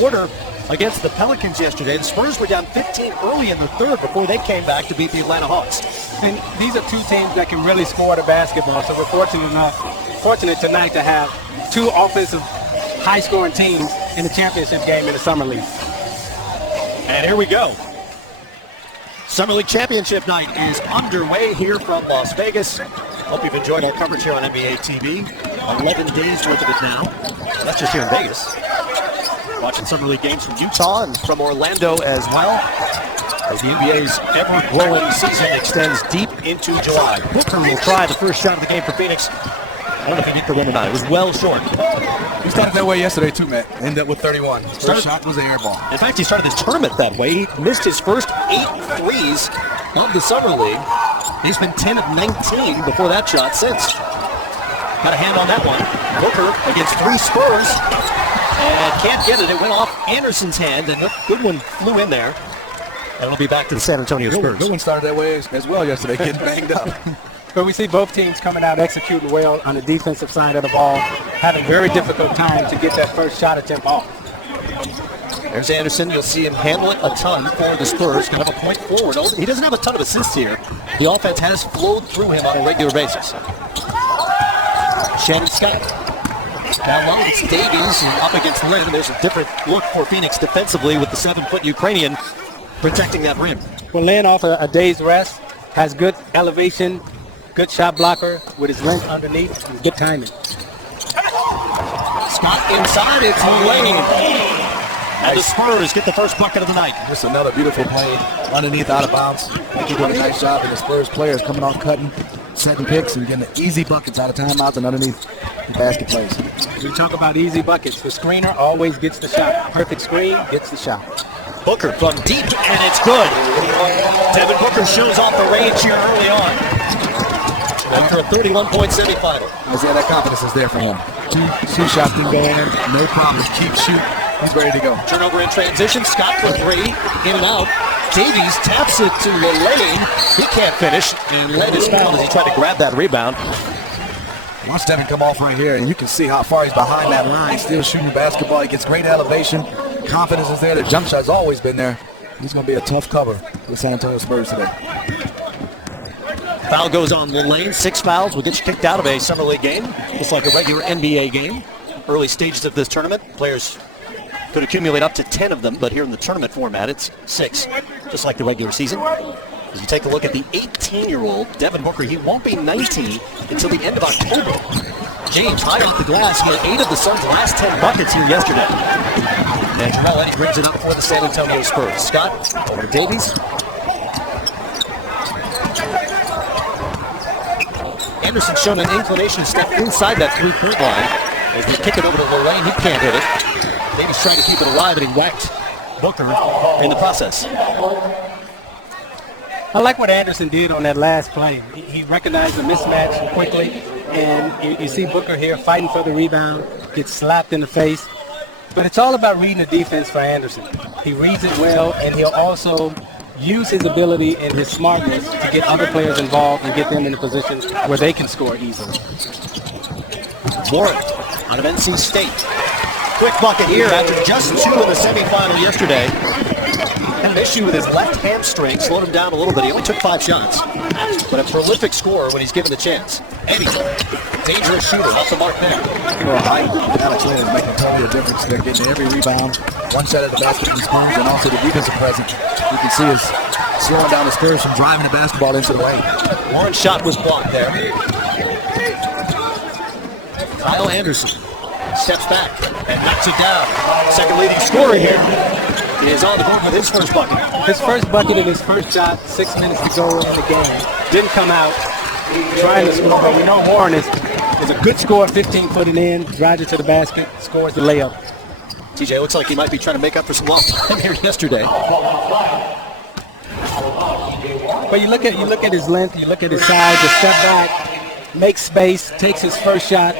quarter against the Pelicans yesterday. The Spurs were down 15 early in the third before they came back to beat the Atlanta Hawks. And these are two teams that can really score the basketball, so we're fortunate tonight to have two offensive high-scoring teams in the championship game in the Summer League. And here we go. Summer League Championship night is underway here from Las Vegas. Hope you've enjoyed our coverage here on NBA TV. 11 days worth of it now. That's just here in Vegas. Watching Summer League games from Utah and from Orlando as well, as the NBA's ever-growing season extends deep into July. Booker will try the first shot of the game for Phoenix. I don't know if he beat the rim or not. It was well short. He started that way yesterday too, Matt. Ended up with 31. His first shot was an air ball. In fact, he started this tournament that way. He missed his first 8 threes of the Summer League. He's been 10 of 19 before that shot since. Got a hand on that one. Booker against 3 Spurs. And can't get it. It went off Anderson's hand, and a good one flew in there. And it'll be back to the San Antonio Spurs. Good one started that way as well yesterday, getting banged up. But we see both teams coming out executing well on the defensive side of the ball, having very difficult time to get that first shot attempt off. There's Anderson. You'll see him handle it a ton for the Spurs. Going to have a point forward. He doesn't have a ton of assists here. The offense has flowed through him on a regular basis. Shannon Scott. Down low, it's Davies up against the rim. There's a different look for Phoenix defensively with the 7-foot Ukrainian protecting that rim. Well, laying off a day's rest, has good elevation, good shot blocker with his length underneath, and good timing. Scott inside, it's Lane. And the Spurs get the first bucket of the night. Just another beautiful play underneath, out of bounds. I think he's doing a nice job, and the Spurs players coming off cutting, setting picks, and getting the easy buckets out of timeouts and underneath the basket plays. We talk about easy buckets. The screener always gets the shot. Perfect screen gets the shot. Booker from deep, and it's good. Devin Booker shows off the range here early on. After a 31-point semifinal. Yeah, that confidence is there for him. Two shots can go in, no problem. Keep shooting. He's ready to go. Turnover in transition. Scott for 3, in and out. Davies taps it to Lane. He can't finish, and Len is fouled as he tried to grab that rebound. Watch Devin come off right here, and you can see how far he's behind that line. Still shooting basketball. He gets great elevation. Confidence is there. The jump shot's always been there. He's going to be a tough cover for the San Antonio Spurs today. Foul goes on Lane. 6 fouls will get you kicked out of a Summer League game, just like a regular NBA game. Early stages of this tournament, players could accumulate up to 10 of them, but here in the tournament format, it's 6, just like the regular season. As you take a look at the 18-year-old Devin Booker, he won't be 19 until the end of October. James high off the glass. He had 8 of the Suns' last 10 buckets here yesterday. And Terrell Eddy brings it up for the San Antonio Spurs. Scott over to Davies. Anderson showing an inclination step inside that 3-point line. As they kick it over to Lane, he can't hit it. Davies trying to keep it alive, and he whacked Booker in the process. I like what Anderson did on that last play. He recognized the mismatch quickly, and you see Booker here fighting for the rebound, gets slapped in the face. But it's all about reading the defense for Anderson. He reads it well, and he'll also use his ability and his smartness to get other players involved and get them in a position where they can score easily. Warren out of NC State. Quick bucket here after just 2 in the semifinal yesterday. Had an issue with his left hamstring, slowed him down a little bit. He only took 5 shots, but a prolific scorer when he's given the chance. Eddie, dangerous shooter, off the mark there. Alex Len is making totally a difference. They're getting every rebound, one shot at the basket from the Spurs, and also the defensive presence. You can see is slowing down the Spurs from driving the basketball into the lane. Warren's shot was blocked there. Kyle Anderson steps back and knocks it down. Second leading scorer here is on the board with his first bucket. His first bucket in his first shot, 6 minutes to go in the game. Didn't come out trying to score, but we know Warren is a good scorer, 15-footing in, drives it to the basket, scores the layup. TJ, looks like he might be trying to make up for some lost time here yesterday. But you look at his length, you look at his size, the step back, makes space, takes his first shot,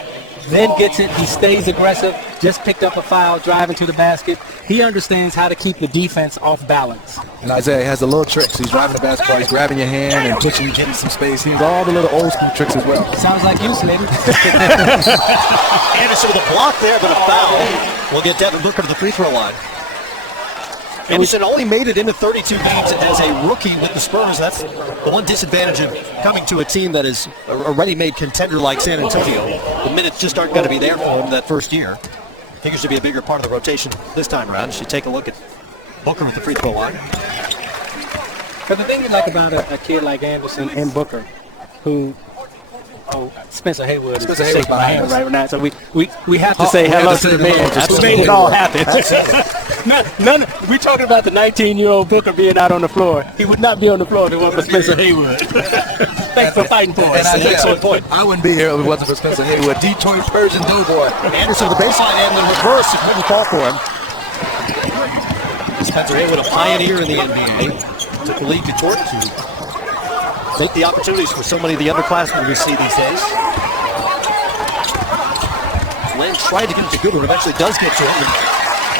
then gets it. He stays aggressive, just picked up a foul, driving to the basket. He understands how to keep the defense off balance. And Isaiah has the little tricks. He's driving the basketball. He's grabbing your hand and pushing you into some space. He has all the little old school tricks as well. Sounds like you, Smitty. Anderson with a block there, but a foul will get Devin Booker to the free throw line. Anderson only made it into 32 games as a rookie with the Spurs. That's the one disadvantage of coming to a team that is a ready-made contender like San Antonio. The minutes just aren't going to be there for him that first year. Figures to be a bigger part of the rotation this time around. Should take a look at Booker with the free throw line. But the thing you like about a kid like Anderson and Booker, who Spencer Haywood is shaking my hand right now, so we have to say hello to the man who made it all happen. We're talking about the 19-year-old Booker being out on the floor. He would not be on the floor if it weren't for Spencer Haywood. Thanks for fighting for us. Excellent point. I wouldn't be here if it wasn't for Spencer Haywood. Detroit Persian doughboy. Anderson with the baseline and the reverse. It wouldn't fall for him. Spencer Haywood, a pioneer in the NBA, took the lead to court to take the opportunities for so many of the underclassmen we see these days. Lynn tried to get it to Goodwin, eventually does get to him.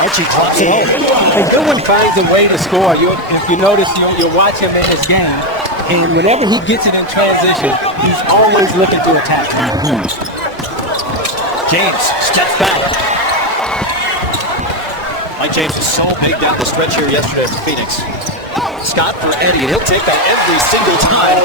Archie drops it home. And Goodwin finds a way to score. If you notice, you'll watch him in this game, and whenever he gets it in transition, he's always looking to attack. James steps back. Mike James was so big down the stretch here yesterday for Phoenix. Scott for Eddie, and he'll take that every single time.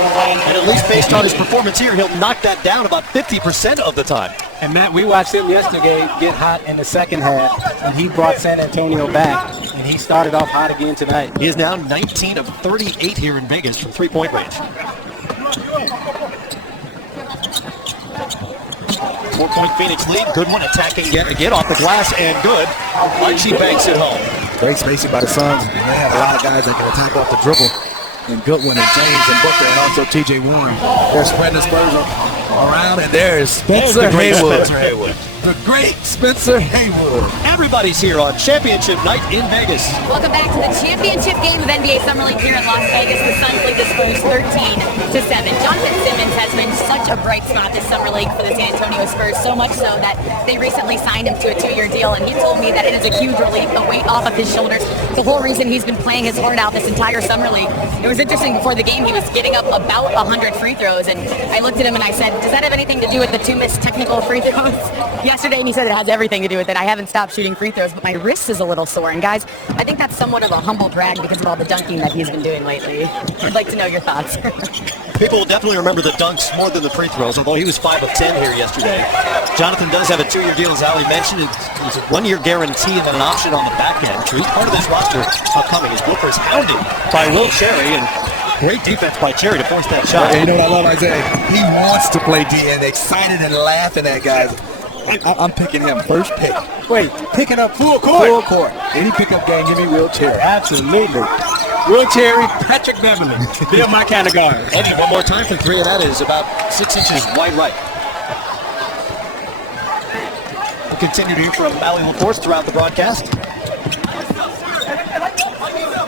And at least based on his performance here, he'll knock that down about 50% of the time. And Matt, we watched him yesterday get hot in the second half, and he brought San Antonio back, and he started off hot again tonight. He is now 19 of 38 here in Vegas from three-point range. 4-point Phoenix lead. Good one attacking yet again off the glass and good. Archie banks it home. Great spacing by the Suns. They have a lot of guys that can attack off the dribble. And Goodwin and James and Booker and also T.J. Warren. They're spreading the Spurs around, and there's Spencer Haywood. The great Spencer Haywood. Everybody's here on championship night in Vegas. Welcome back to the championship game of NBA Summer League here in Las Vegas. The Suns lead the Spurs 13-7. Jonathan Simmons has been such a bright spot this Summer League for the San Antonio Spurs, so much so that they recently signed him to a 2-year deal, and he told me that it is a huge relief, the weight off of his shoulders. The whole reason he's been playing his heart out this entire Summer League. It was interesting, before the game he was getting up about 100 free throws, and I looked at him and I said, does that have anything to do with the 2 missed technical free throws yesterday? And he said it has everything to do with it. I haven't stopped shooting free throws, but my wrist is a little sore. And guys, I think that's somewhat of a humble brag because of all the dunking that he's been doing lately. I'd like to know your thoughts. People will definitely remember the dunks more than the free throws, although he was 5 of 10 here yesterday. Jonathan does have a 2-year deal, as Ali mentioned. It's a 1-year guarantee and then an option on the back end. So he's part of this roster upcoming. His Booker is hounded by Will Cherry, and great defense by Cherry to force that shot. And you know what I love, Isaiah? He wants to play D, and excited and laughing at guys. I'm picking him first pick. Wait, picking up full court? Full court. Any pickup game, give me Will Cherry. Absolutely. Will Cherry, Patrick Beverly. They're my kind of guards. Eddie, one more time from 3, and that is about 6 inches wide right. We'll continue to hear from Allie LaForce throughout the broadcast.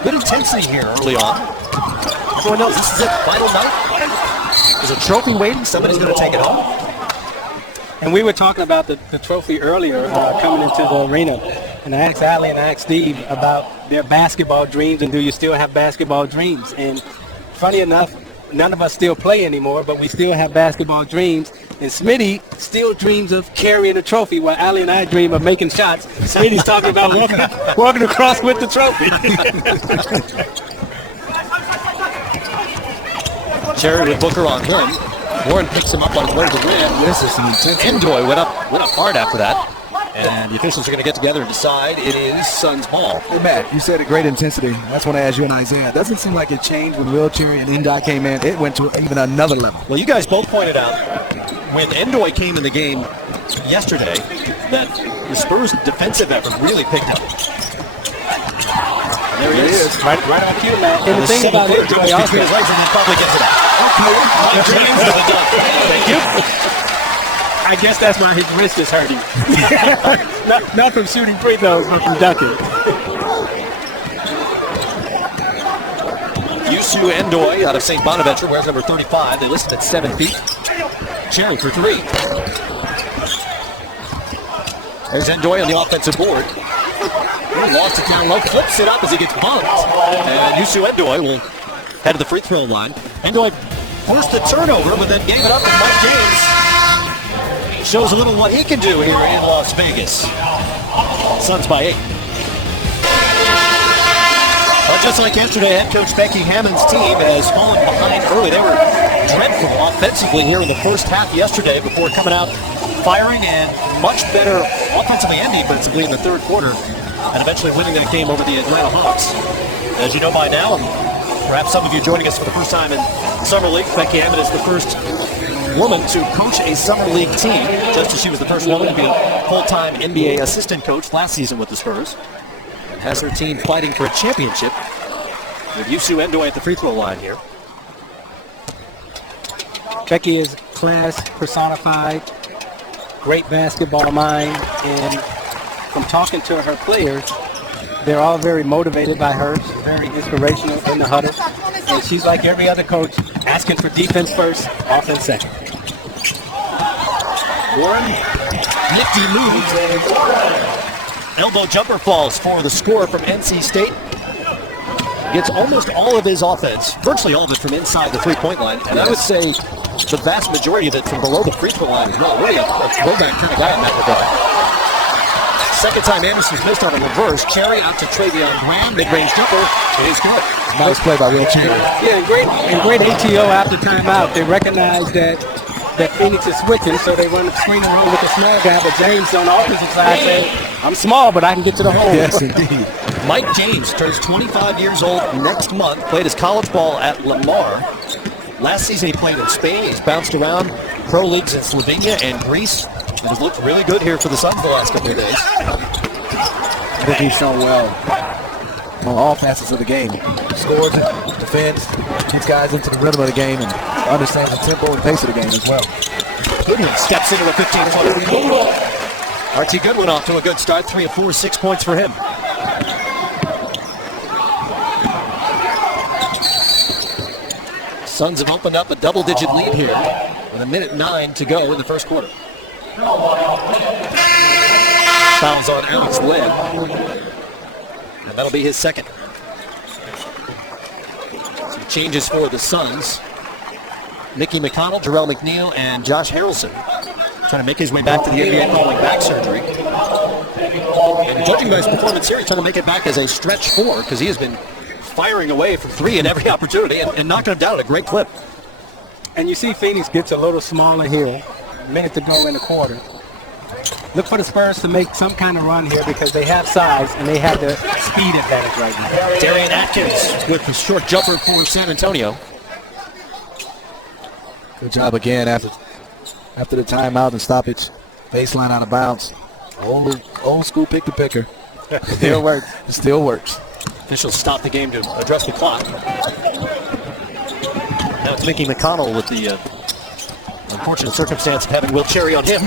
Good intensity here early on. Everyone knows this is it. Final night. There's a trophy waiting. Somebody's going to take it home. And we were talking about the trophy earlier coming into the arena. And I asked Allie and I asked Steve about their basketball dreams and do you still have basketball dreams? And funny enough, none of us still play anymore, but we still have basketball dreams. And Smitty still dreams of carrying a trophy while Allie and I dream of making shots. Smitty's talking about walking across with the trophy. Cherry with Booker on him. Warren picks him up on his way to the rim. This is some intense. Endoy went up hard after that. And the officials are going to get together and decide it is Suns ball. Hey, Matt, you said a great intensity. That's when I asked you and Isaiah. It doesn't seem like it changed when Will Cherry and Endoy came in. It went to even another level. Well, you guys both pointed out when Endoy came in the game yesterday that the Spurs' defensive effort really picked up. And there he is. Right on cue, Matt. And the thing about it, between his legs, and then probably gets it out. Thank you. I guess that's why his wrist is hurting. not from shooting free throws, but from dunking. Yusu Endoy out of St. Bonaventure wears number 35. They listed at 7 feet. Cherry for 3. There's Endoy on the offensive board. He lost it down low, flips it up as he gets bumped. And Yusu Endoy will head to the free throw line. Endoy forced the turnover, but then gave it up, and Mike James shows a little what he can do here in Las Vegas. Suns by 8. Well, just like yesterday, head coach Becky Hammond's team has fallen behind early. They were dreadful offensively here in the first half yesterday before coming out firing and much better offensively and defensively in the third quarter, and eventually winning that game over the Atlanta Hawks. As you know by now, and perhaps some of you joining us for the first time in Summer League, Becky Hammond is the first woman to coach a Summer League team, just as she was the first woman to be a full-time NBA assistant coach last season with the Spurs. And has her team fighting for a championship with Yusu Endoy at the free throw line here. Becky is class personified, great basketball mind, and from talking to her players, they're all very motivated by her. She's very inspirational in the huddle. And she's like every other coach, asking for defense first, offense second. Warren, nifty move. Elbow jumper falls for the scorer from NC State. Gets almost all of his offense, virtually all of it from inside the three-point line. And I would say the vast majority of it from below the free throw line as well. Really a throwback kind of guy in that regard. Second time Anderson's missed on a reverse. Cherry out to Travion Graham. Mid-range jumper. It is good. Nice play by Will Cherry. Yeah, and great ATO after timeout. They recognize that Phoenix is switching, so they run the screen and run with the small guy. But James on the opposite side said, I'm small, but I can get to the hole. Yes, indeed. Mike James turns 25 years old next month. Played his college ball at Lamar. Last season he played in Spain. He's bounced around pro leagues in Slovenia and Greece. And has looked really good here for the Suns the last couple of days. I think he's shown well on all facets of the game. Scores it, defends, keeps guys into the rhythm of the game, and understands the tempo and pace of the game as well. Goodwin steps into a 15-point lead. Archie Goodwin off to a good start. 3 of 4, 6 points for him. Suns have opened up a double-digit lead here with 1:09 to go in the first quarter. Fouls on Alex Webb. And that'll be his second. Some changes for the Suns. Mickey McConnell, Jarrell McNeil, and Josh Harrelson trying to make his way back to the NBA following back surgery. And judging by his performance here, he's trying to make it back as a stretch four because he has been firing away from three in every opportunity and knocking him down at a great clip. And you see Phoenix gets a little smaller here. A minute to go in the quarter. Look for the Spurs to make some kind of run here because they have size and they have the speed advantage right now. Darian Atkins with the short jumper for San Antonio. Good job again after the timeout and stoppage. Baseline out of bounds. Old school pick the picker. Still works. It still works. Officials stop the game to address the clock. Now it's Mickey McConnell with the unfortunate circumstance of having Will Cherry on him.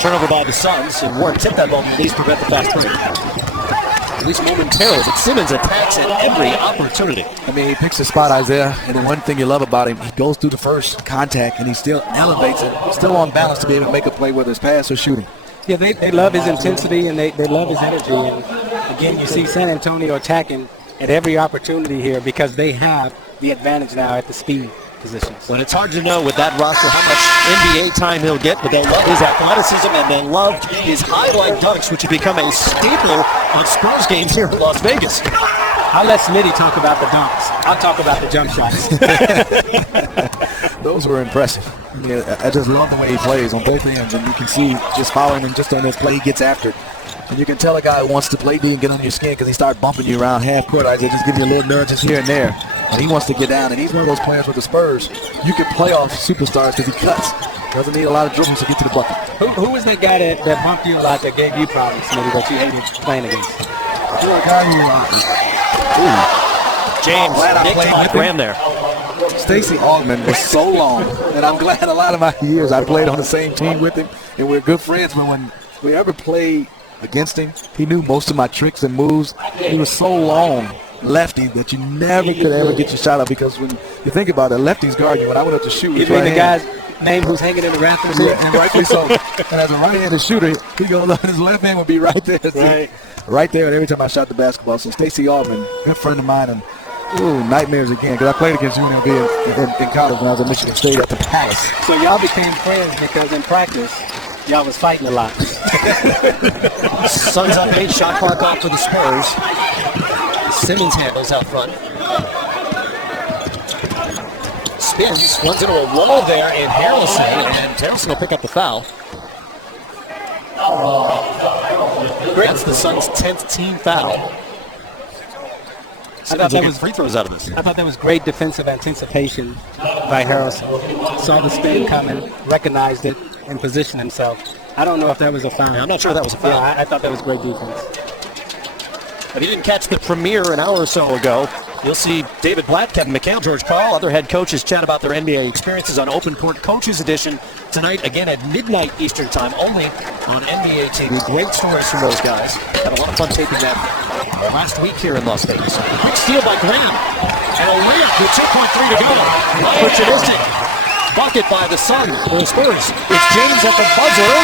Turnover by the Suns, and Warren tipped that ball, at least prevent the fast break. At least momentarily, but Simmons attacks at every opportunity. I mean, he picks the spot, Isaiah, and the one thing you love about him, he goes through the first contact and he still elevates it, still on balance to be able to make a play, whether it's pass or shooting. Yeah, they love his intensity and they love his energy. And again, you see San Antonio attacking at every opportunity here because they have the advantage now at the speed positions. But it's hard to know with that roster how much NBA time he'll get, but they'll love his athleticism and they'll love his highlight dunks, which have become a staple of Spurs games here in Las Vegas. I'll let Smitty talk about the dunks. I'll talk about the jump shots. Those were impressive. Yeah, I just love the way he plays on both ends, and you can see just following him just on this play he gets after. And you can tell a guy who wants to play D and get under your skin because he starts bumping you around half court. I just give you a little nudges here and there. And he wants to get down, and he's one of those players with the Spurs. You can play off superstars because he cuts. Doesn't need a lot of dribbles to get to the bucket. Who was that guy that bumped you a lot that gave you problems, Smitty, that you hated playing against? You're a guy who, James, Nick Graham there. Stacey Augmon was so long, and I'm glad a lot of my years I played on the same team with him, and we're good friends, but when we ever played against him, he knew most of my tricks and moves. He was so long, lefty, that you never could ever get your shot up because when you think about it, lefties guard you. When I went up to shoot, He's one of the guys, name who's hanging in the rafters here. Yeah, and rightfully so. And as a right-handed shooter, he goes on his left hand would be right there. Right there every time I shot the basketball. So Stacey Altman, good friend of mine, and nightmares again, because I played against UNLV in college when I was at Michigan State at the Palace. So y'all became friends because in practice, y'all was fighting a lot. Suns up 8, shot clock off for the Spurs. Simmons handles out front. Spins, runs into a wall there, and Harrelson will pick up the foul. That's the Suns' 10th team foul. I thought that was free throws out of this. I thought that was great defensive anticipation by Harrelson. Saw the spin coming, recognized it, and positioned himself. I don't know if that was a foul. Yeah, I'm not sure that was a foul. Yeah, I thought that was great defense. If you didn't catch the premiere an hour or so ago, you'll see David Blatt, Kevin McHale, George Karl, other head coaches chat about their NBA experiences on Open Court Coaches Edition tonight, again at midnight Eastern Time, only on NBA TV. Great stories from those guys. Had a lot of fun taping that last week here in Las Vegas. Big steal by Graham. And a layup with 2.3 to go. Opportunistic bucket by the Spurs. It's James at the buzzer.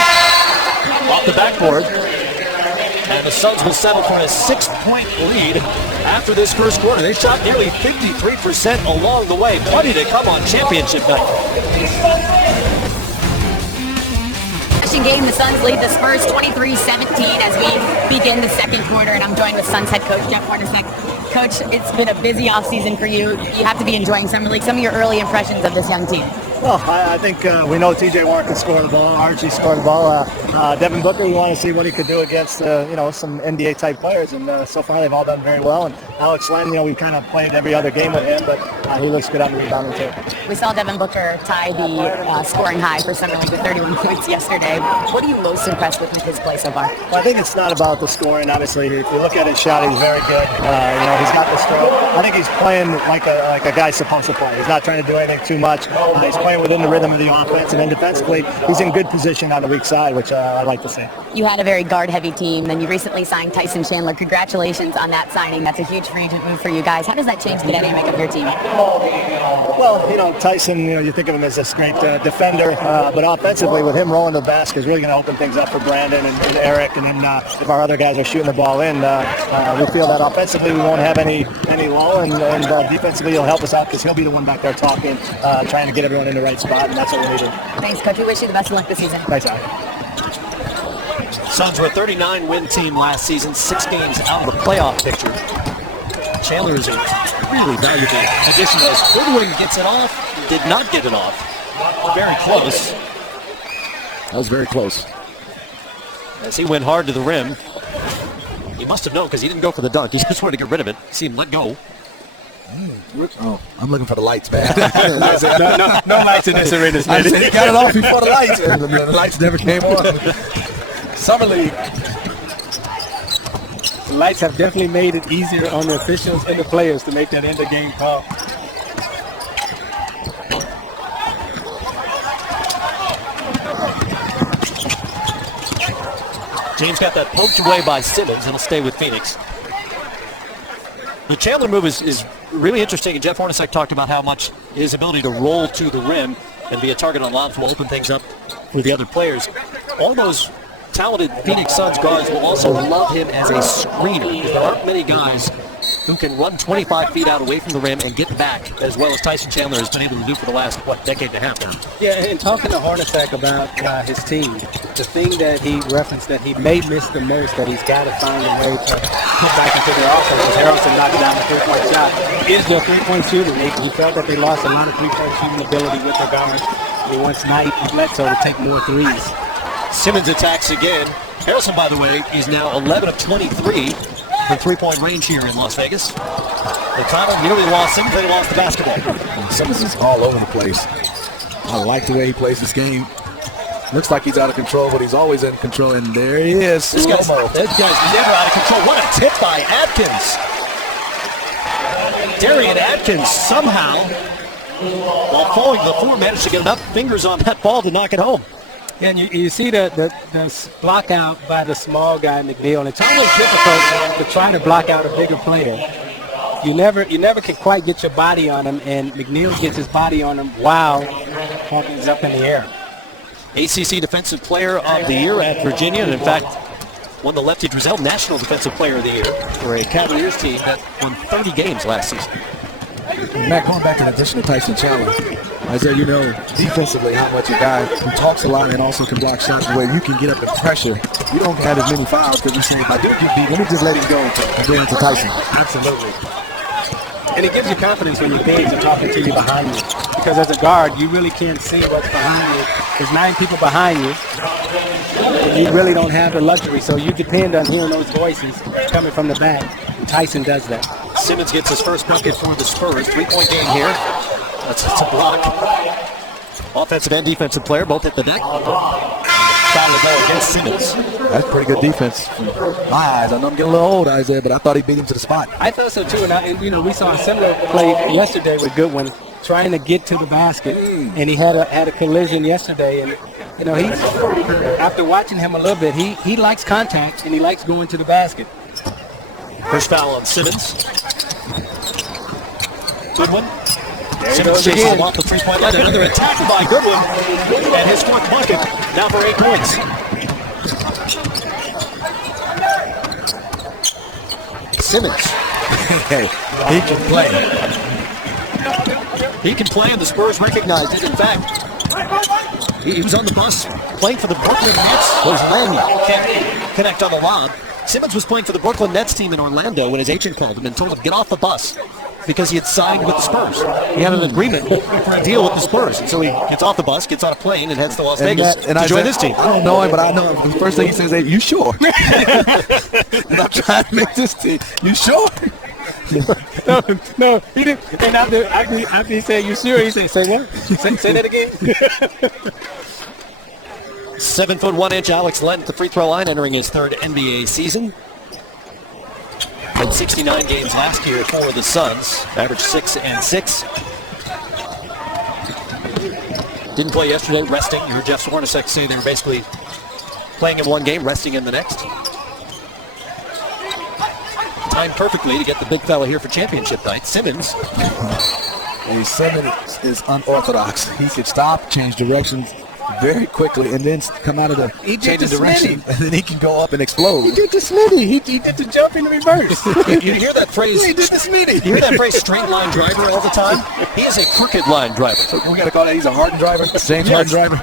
Off the backboard. And the Suns will settle for a 6-point lead after this first quarter. They shot nearly 53% along the way. Plenty to come on championship night. Game, the Suns lead the Spurs 23-17 as we begin the second quarter, and I'm joined with Suns head coach Jeff Hornacek. Coach, it's been a busy offseason for you. You have to be enjoying some of your early impressions of this young team. Well, I think we know T.J. Warren can score the ball. Archie scored the ball. Devin Booker, we want to see what he could do against some NBA-type players, and so far they've all done very well. And Alex Len, we've kind of played every other game with him, but he looks good on the rebounding too. We saw Devin Booker tie the scoring high for Summer League with 31 points yesterday. What are you most impressed with his play so far? Well, I think it's not about the scoring. Obviously, if you look at his shot, he's very good. He's got the stroke. I think he's playing like a guy's supposed to play. He's not trying to do anything too much. He's playing within the rhythm of the offense, and then defensively, he's in good position on the weak side, which I like to see. You had a very guard-heavy team, then you recently signed Tyson Chandler. Congratulations on that signing. That's a huge free agent move for you guys. How does that change the dynamic of your team? Well, Tyson, you think of him as this great defender, but offensively, with him rolling the basket, is really going to open things up for Brandon and Eric, and then if our other guys are shooting the ball in, we feel that offensively we won't have any lull, and defensively he'll help us out because he'll be the one back there talking, trying to get everyone in the right spot, and that's what we need to do. Thanks, Coach. We wish you the best of luck this season. Thanks, Al. Suns were a 39-win team last season, 6 games out of the playoff picture. Chandler is a really valuable addition as Goodwin gets it off, did not get it off. Very close. That was very close. As he went hard to the rim. He must have known because he didn't go for the dunk. He just wanted to get rid of it. See him let go. Oh, I'm looking for the lights, man. no lights in this arena. I said he got it off before the lights. And the lights never came on. Summer League. The lights have definitely made it easier on the officials and the players to make that end of game call. James got that poked away by Simmons. It'll stay with Phoenix. The Chandler move is really interesting, and Jeff Hornacek talked about how much his ability to roll to the rim and be a target on lobs will open things up for the other players. All those talented Phoenix Suns guards will also love him as a screener. There aren't many guys who can run 25 feet out away from the rim and get back as well as Tyson Chandler has been able to do for the last, decade and a half now. Yeah, and talking to Hornacek about his team, the thing that he referenced that he may miss the most, that he's got to find a way to put back into their offense, as Harrelson knocked down the three-point shot, is their three-point shooting. He felt that they lost a lot of three-point shooting ability with their guards. He wants Knight and Bledsoe to take more threes. Simmons attacks again. Harrelson, by the way, is now 11 of 23 in three-point range here in Las Vegas. The title nearly lost Simmons, they lost the basketball. Simmons is all over the place. I like the way he plays this game. Looks like he's out of control, but he's always in control, and there he is. This guy's never out of control. What a tip by Atkins. Darian Atkins somehow, while falling to the floor, managed to get enough fingers on that ball to knock it home. Yeah, and you see the block out by the small guy, McNeil, and it's always difficult to try to block out a bigger player. You never can quite get your body on him, and McNeil gets his body on him while Hawkins up in the air. ACC Defensive Player of the Year at Virginia, and in fact, won the Lefty Drizel National Defensive Player of the Year for a Cavaliers team that won 30 games last season. Matt, going back to the additional Tyson challenge, Isaiah, you know defensively how much a guy who talks a lot and also can block shots where you can get up the pressure. You don't have as many fouls because you say, if I do get beat, let me just let him go and go into Tyson. Absolutely. And it gives you confidence when your bigs are talking to you behind you. Because as a guard, you really can't see what's behind you. There's 9 people behind you. And you really don't have the luxury, so you depend on hearing those voices coming from the back. Tyson does that. Simmons gets his first bucket for the Spurs. 3-point game here. That's a block. Offensive and defensive player both hit the deck. Foul to go against Simmons. That's pretty good defense. My eyes, I know I'm getting a little old, Isaiah, but I thought he beat him to the spot. I thought so too, and you know, we saw a similar play yesterday with Goodwin trying to get to the basket, and he had a collision yesterday, and you know, after watching him a little bit, he likes contact and he likes going to the basket. First foul on Simmons. Goodwin. Simmons chases him off the 3-point line. Another attack by Goodwin. And his fourth bucket. Now for 8 points. Simmons. Hey, he can play. He can play, and the Spurs recognized it. In fact, he was on the bus playing for the Brooklyn Nets. Was Lanyon can't connect on the lob. Simmons was playing for the Brooklyn Nets team in Orlando when his agent called him and told him get off the bus because he had signed with the Spurs. He had an agreement for a deal with the Spurs. And so he gets off the bus, gets on a plane, and heads to Las Vegas to join this team. I don't know him, but I know him. The first thing he says is, you sure? And I'm trying to make this team. You sure? No, he didn't. And after he said, you sure? He said, say what? Say that again. 7'1" Alex Len at the free throw line, entering his 3rd NBA season. Played 69 games last year for the Suns, averaged 6 and 6. Didn't play yesterday, resting. You heard Jeff Swarnasek say they were basically playing in one game, resting in the next. Timed perfectly to get the big fella here for championship night. Simmons. Simmons is unorthodox. He could stop, change directions very quickly, and then come out of the change of direction, and then he can go up and explode. He did the Smitty. He did the jump in the reverse. You hear that phrase? He did the Smitty. You hear that phrase, straight line driver, all the time? He is a crooked line driver. So we got to call that he's a Harden driver. James Harden driver.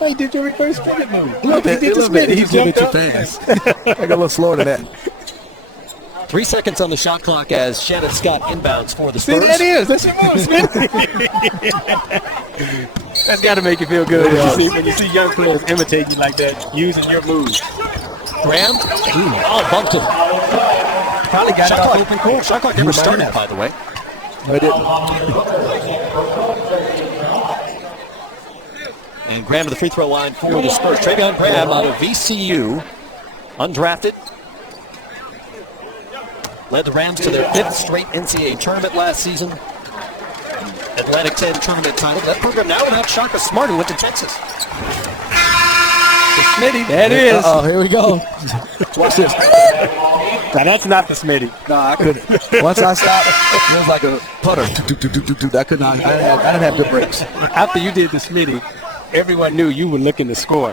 Oh, he did the reverse pivot move. Look, he did the Smitty. He's a little bit too fast. I got a little slower than that. 3 seconds on the shot clock as Shannon Scott inbounds for the Spurs. See, that is. That's your move, Smitty. That's got to make you feel good when you see young players imitating you like that, using your moves. Graham. Oh, bumped it. Probably got it off open court. Shot clock never started, by the way. No, it didn't. And Graham to the free throw line for the Spurs. Travion Graham out of VCU, undrafted. Led the Rams to their 5th straight NCAA tournament last season. Atlantic 10 tournament title. That program now without Shaka Smart, who went to Texas. The Smitty. That is. Oh, here we go. Watch this. Now, that's not the Smitty. No, I couldn't. Once I stopped, it was like a putter. I could not. I didn't have good breaks. After you did the Smitty, everyone knew you were looking to score.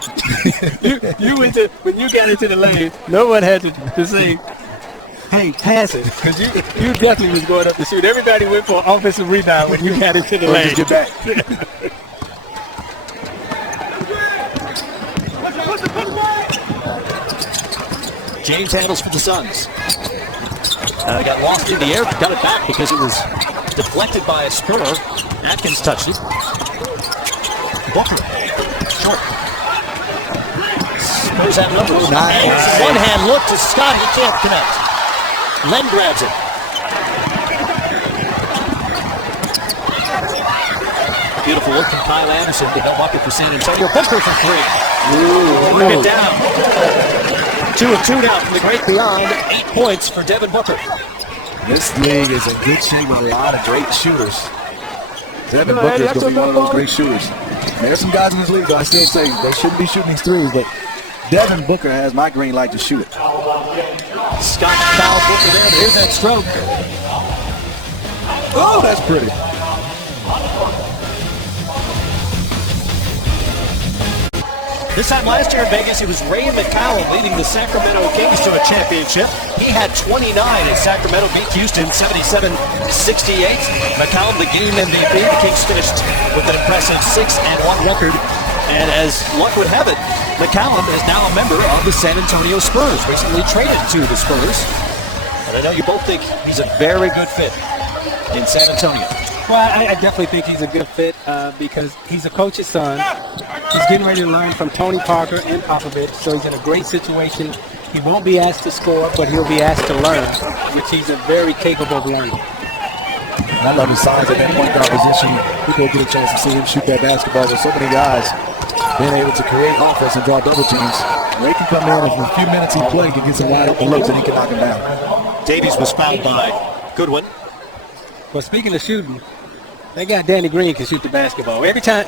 you went to, when you got into the lane, no one had to say, hey, pass it, because you definitely was going up to shoot. Everybody went for offensive rebound when you got into the lane. Get back. James handles for the Suns. Got lost in the air, but got it back because it was deflected by a Spur. Atkins touched it. Booker, short. Spurs have numbers. Nice. One hand look to Scott, he can't connect. Len grabs it. Beautiful look from Kyle Anderson to help bucket for San Antonio. Booker for 3. Bring it down. 2 of 2 now from the great beyond. 8 points for Devin Booker. This league is in good shape with a lot of great shooters. Devin Booker is going to be one of those great shooters. There's some guys in this league that I still say they shouldn't be shooting these threes, but Devin Booker has my green light to shoot it. Scott fouls Booker there, but here's that stroke. Oh, that's pretty. This time last year in Vegas, it was Ray McCallum leading the Sacramento Kings to a championship. He had 29 as Sacramento beat Houston 77-68. McCallum, the game MVP. The Kings finished with an impressive 6-1 record. And as luck would have it, McCallum is now a member of the San Antonio Spurs, recently traded to the Spurs. And I know you both think he's a very good fit in San Antonio. Well, I definitely think he's a good fit because he's a coach's son. He's getting ready to learn from Tony Parker and Popovich, so he's in a great situation. He won't be asked to score, but he'll be asked to learn, which he's a very capable of learning. And I love his size at that point guard position. People get a chance to see him shoot that basketball with so many guys being able to create offense and draw double teams. Ray can come in and in a few minutes he plays, he gets some wide open looks and he can knock him down. Davies was fouled by Goodwin. But speaking of shooting, that guy Danny Green can shoot the basketball. Every time,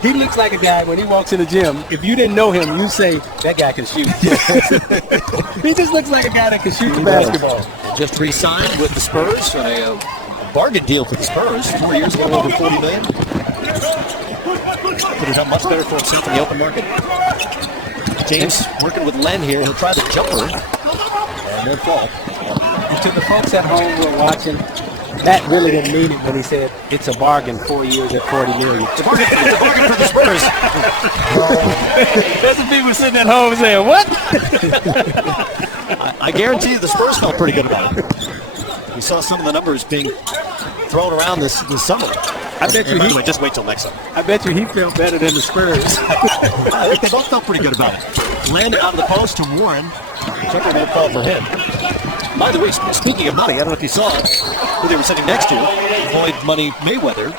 he looks like a guy when he walks in the gym. If you didn't know him, you say, that guy can shoot. He just looks like a guy that can shoot the basketball. Just re-signed with the Spurs on a bargain deal for the Spurs. 4 years, a little over $40 million. Could have done much better for himself in the open market. James working with Len here. He'll try the jumper. And no fall. And to the folks at home who are watching, Matt really didn't mean it when he said it's a bargain, 4 years at $40 million. It's a bargain for the Spurs. There's some people sitting at home saying, what? I guarantee you the Spurs felt pretty good about it. We saw some of the numbers being thrown around this summer. I bet you anyway, just wait till next summer. I bet you he felt better than the Spurs. I think they both felt pretty good about it. Len out of the post to Warren. Check out that fall for him. By the way, speaking of money, I don't know if you saw who they were sitting next to. Floyd Money Mayweather.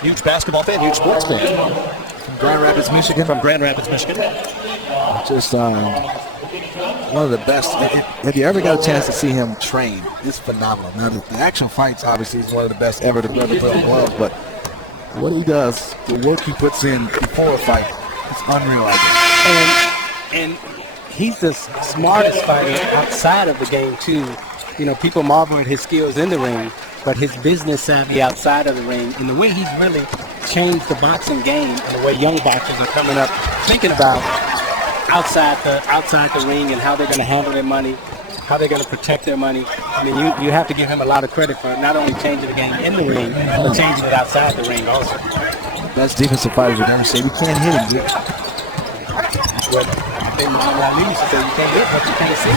Huge basketball fan, huge sports fan. From Grand Rapids, Michigan. From Grand Rapids, Michigan. Just one of the best. If you ever got a chance to see him train, it's phenomenal. Now, the actual fights, obviously, is one of the best ever to ever put on gloves, but what he does, the work he puts in before a fight, it's unreal. And he's the smartest fighter outside of the game, too. You know, people marvel at his skills in the ring, but his business savvy outside of the ring and the way he's really changed the boxing game and the way young boxers are coming up thinking about outside the ring and how they're going to handle their money, how they're going to protect their money. I mean, you have to give him a lot of credit for not only changing the game in the ring, but changing it outside the ring also. Best defensive fighters would ever say, we can't hit him. Well, I used to say you can't hit, but you can't see.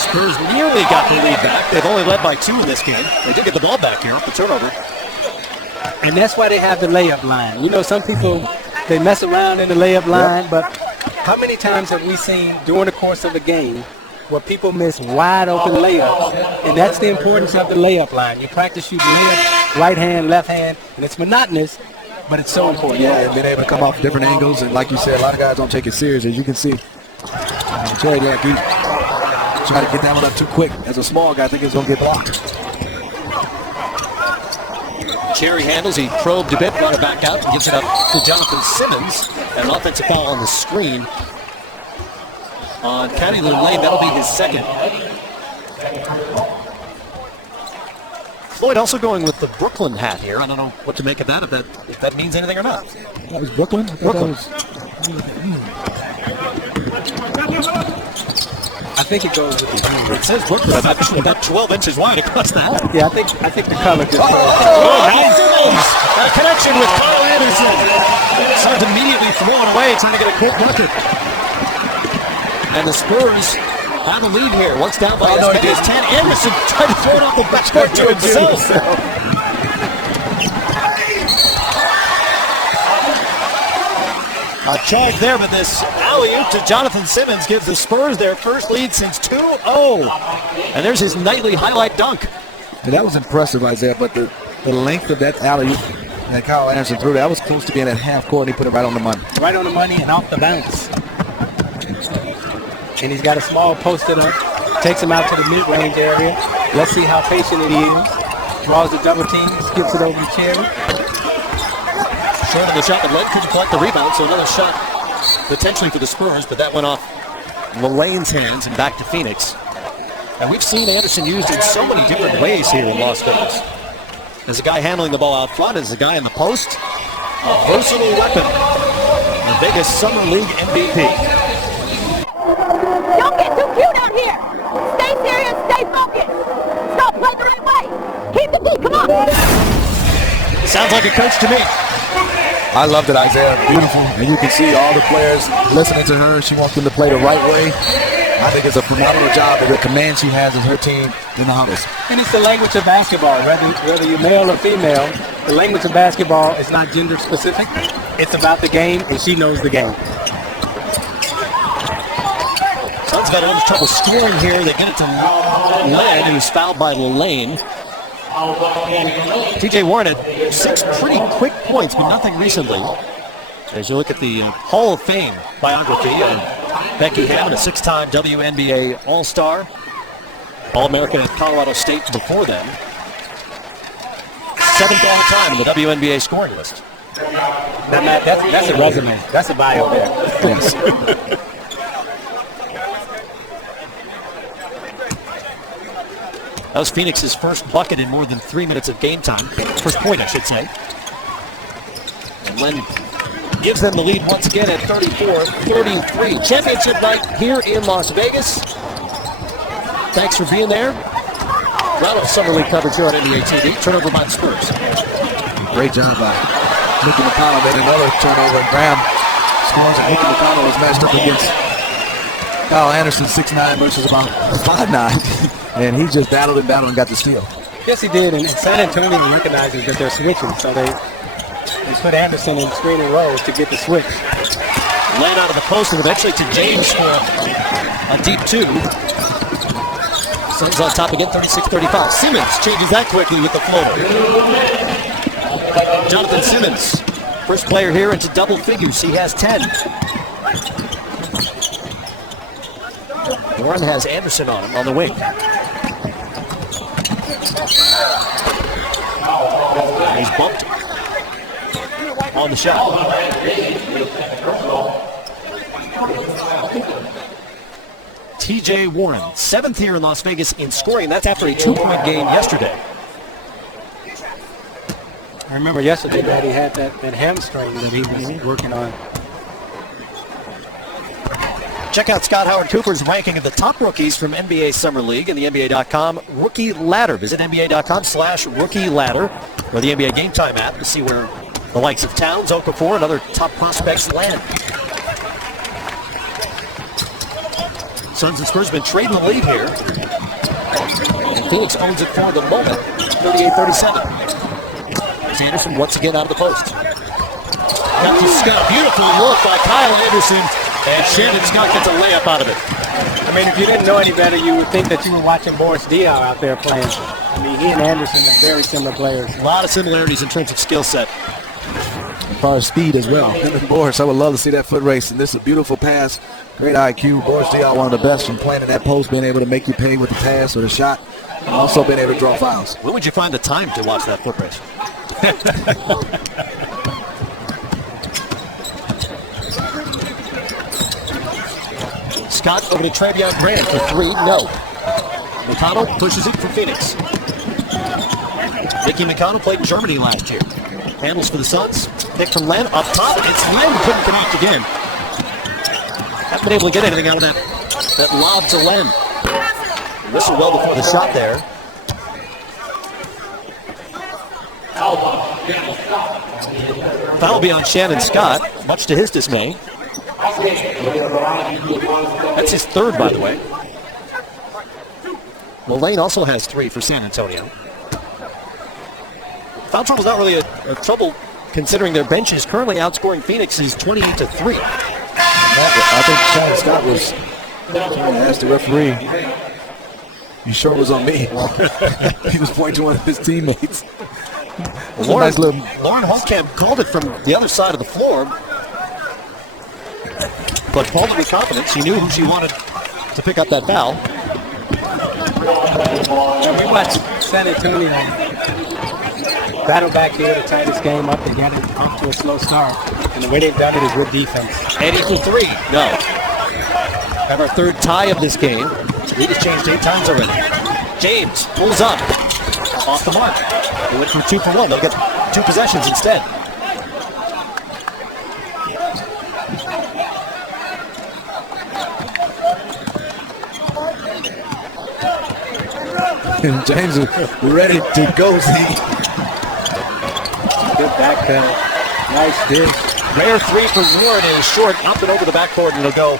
Spurs nearly got the lead back. They've only led by 2 in this game. They did get the ball back here off the turnover. And that's why they have the layup line. You know, some people, they mess around in the layup line, but how many times have we seen during the course of a game where people miss wide open layups? And that's the importance of the layup line. You practice shooting layup, right hand, left hand, and it's monotonous, but it's so important. Yeah, and being able to come off different angles, and like you said, a lot of guys don't take it serious. As you can see, Cherry Jack, he tried to get that one up too quick. As a small guy, I think he was going to get blocked. Cherry handles, he probed a bit, brought it back out, and gives it up to Jonathan Simmons. An offensive foul on the screen on County Lynn Lane. That'll be his second. Floyd also going with the Brooklyn hat here. I don't know what to make of that, if that means anything or not. That was Brooklyn? Brooklyn. I think it goes with the It says Brooklyn about 12 inches wide across the hat. Yeah, I think the color just Nice. A connection with Kyle Anderson. Starts immediately throwing away, trying to get a quick bucket. And the Spurs have the lead here. Once down by as many as 10. Anderson trying to throw it off the backcourt to himself. A charge there, but this alley-oop to Jonathan Simmons gives the Spurs their first lead since 2-0. And there's his nightly highlight dunk. And that was impressive, Isaiah, but the length of that alley-oop that Kyle Anderson threw, that was close to being at half court, and he put it right on the money. right on the money and off the bounce. And he's got a small posted up, takes him out to the mid-range area. Let's see how patient he is. Draws the double team, skips it over to Cherry. Short of the shot, but Len couldn't collect the rebound, so another shot potentially for the Spurs, but that went off Lane's hands and back to Phoenix. And we've seen Anderson used in so many different ways here in Las Vegas. There's a guy handling the ball out front. There's a guy in the post. A versatile weapon. The Vegas Summer League MVP. Don't get too cute out here. Stay serious, stay focused. Stop playing the right way. Keep the beat, come on. Sounds like a coach to me. I loved it, Isaiah. Beautiful. And you can see all the players listening to her. She wants them to play the right way. I think it's a phenomenal job of the command she has as her team in the huddles. And it's the language of basketball, whether you're male or female. The language of basketball is not gender specific. It's about the game, and she knows the game. Suns got a little trouble scoring here. They get it to Len, who's fouled by Lane. TJ Warren had 6 pretty quick points, but nothing recently. As you look at the Hall of Fame biography of Becky Hammond, a 6-time WNBA All-Star, All-American at Colorado State before then. 7th all time in the WNBA scoring list. That's a resume. That's a bio there. Yes. That was Phoenix's first bucket in more than 3 minutes of game time. First point, I should say. And Len gives them the lead once again at 34-33. Championship night here in Las Vegas. Thanks for being there. Round of Summer League coverage here on NBA TV. Turnover by the Spurs. Great job by Nicky McConnell. Made another turnover. And Graham scores. And Nicky McConnell was matched up against Kyle Anderson, 6'9" versus about 5'9". And he just battled and got the steal. Yes, he did. And San Antonio recognizes that they're switching, so they put Anderson in screen and roll to get the switch. Led out of the post and eventually to James for a deep 2. Suns on top again, 36-35. Simmons changes that quickly with the floater. Jonathan Simmons, first player here into double figures. He has 10. Warren has Anderson on him on the wing. He's bumped on the shot. TJ Warren, 7th here in Las Vegas in scoring. That's after a 2-point game yesterday. I remember yesterday that he had that hamstring that he was working on. Check out Scott Howard Cooper's ranking of the top rookies from NBA Summer League and the NBA.com Rookie Ladder. Visit NBA.com/Rookie Ladder or the NBA Game Time app to see where the likes of Towns, Okafor, and other top prospects land. Suns and Spurs have been trading the lead here. And Phoenix owns it for the moment, 38-37. Anderson once again out of the post. Got to Scott. Beautiful look by Kyle Anderson. And Shannon Scott gets a layup out of it. I mean, if you didn't know any better, you would think that you were watching Boris Diaw out there playing. I mean, he and Anderson are very similar players. A lot of similarities in terms of skill set. As far as speed as well. Him and Boris, I would love to see that foot race. And this is a beautiful pass. Great IQ. Boris Diaw, one of the best from playing in that post, being able to make you pay with the pass or the shot. And also being able to draw fouls. When would you find the time to watch that foot race? Scott over to Travion Grant for 3. No. McConnell pushes it for Phoenix. Nicky McConnell played in Germany last year. Handles for the Suns. Pick from Len up top. It's Len who couldn't connect again. Haven't been able to get anything out of that lob to Len. Whistle well before the shot there. Foul will be on Shannon Scott, much to his dismay. That's his 3rd, by the way. Lane also has 3 for San Antonio. Foul trouble is not really a trouble considering their bench is currently outscoring Phoenix is 28-3. I think Shannon Scott was trying to ask the referee. You sure it was on me? He was pointing to one of his teammates. Lauren Holtkamp called it from the other side of the floor. But Paula with confidence, she knew who she wanted to pick up that foul. We watched San Antonio battle back here to tie this game up. They got it off to a slow start. And the way they've done it is with defense. Eddie for 3. No. Have our 3rd tie of this game. Lead has changed 8 times already. James pulls up. off the mark. They went from 2 for 1. They'll get 2 possessions instead. And James is ready to go, Zeke. Good back cut. Nice dish. Rare 3 for Ward is short, up and over the backboard, and it'll go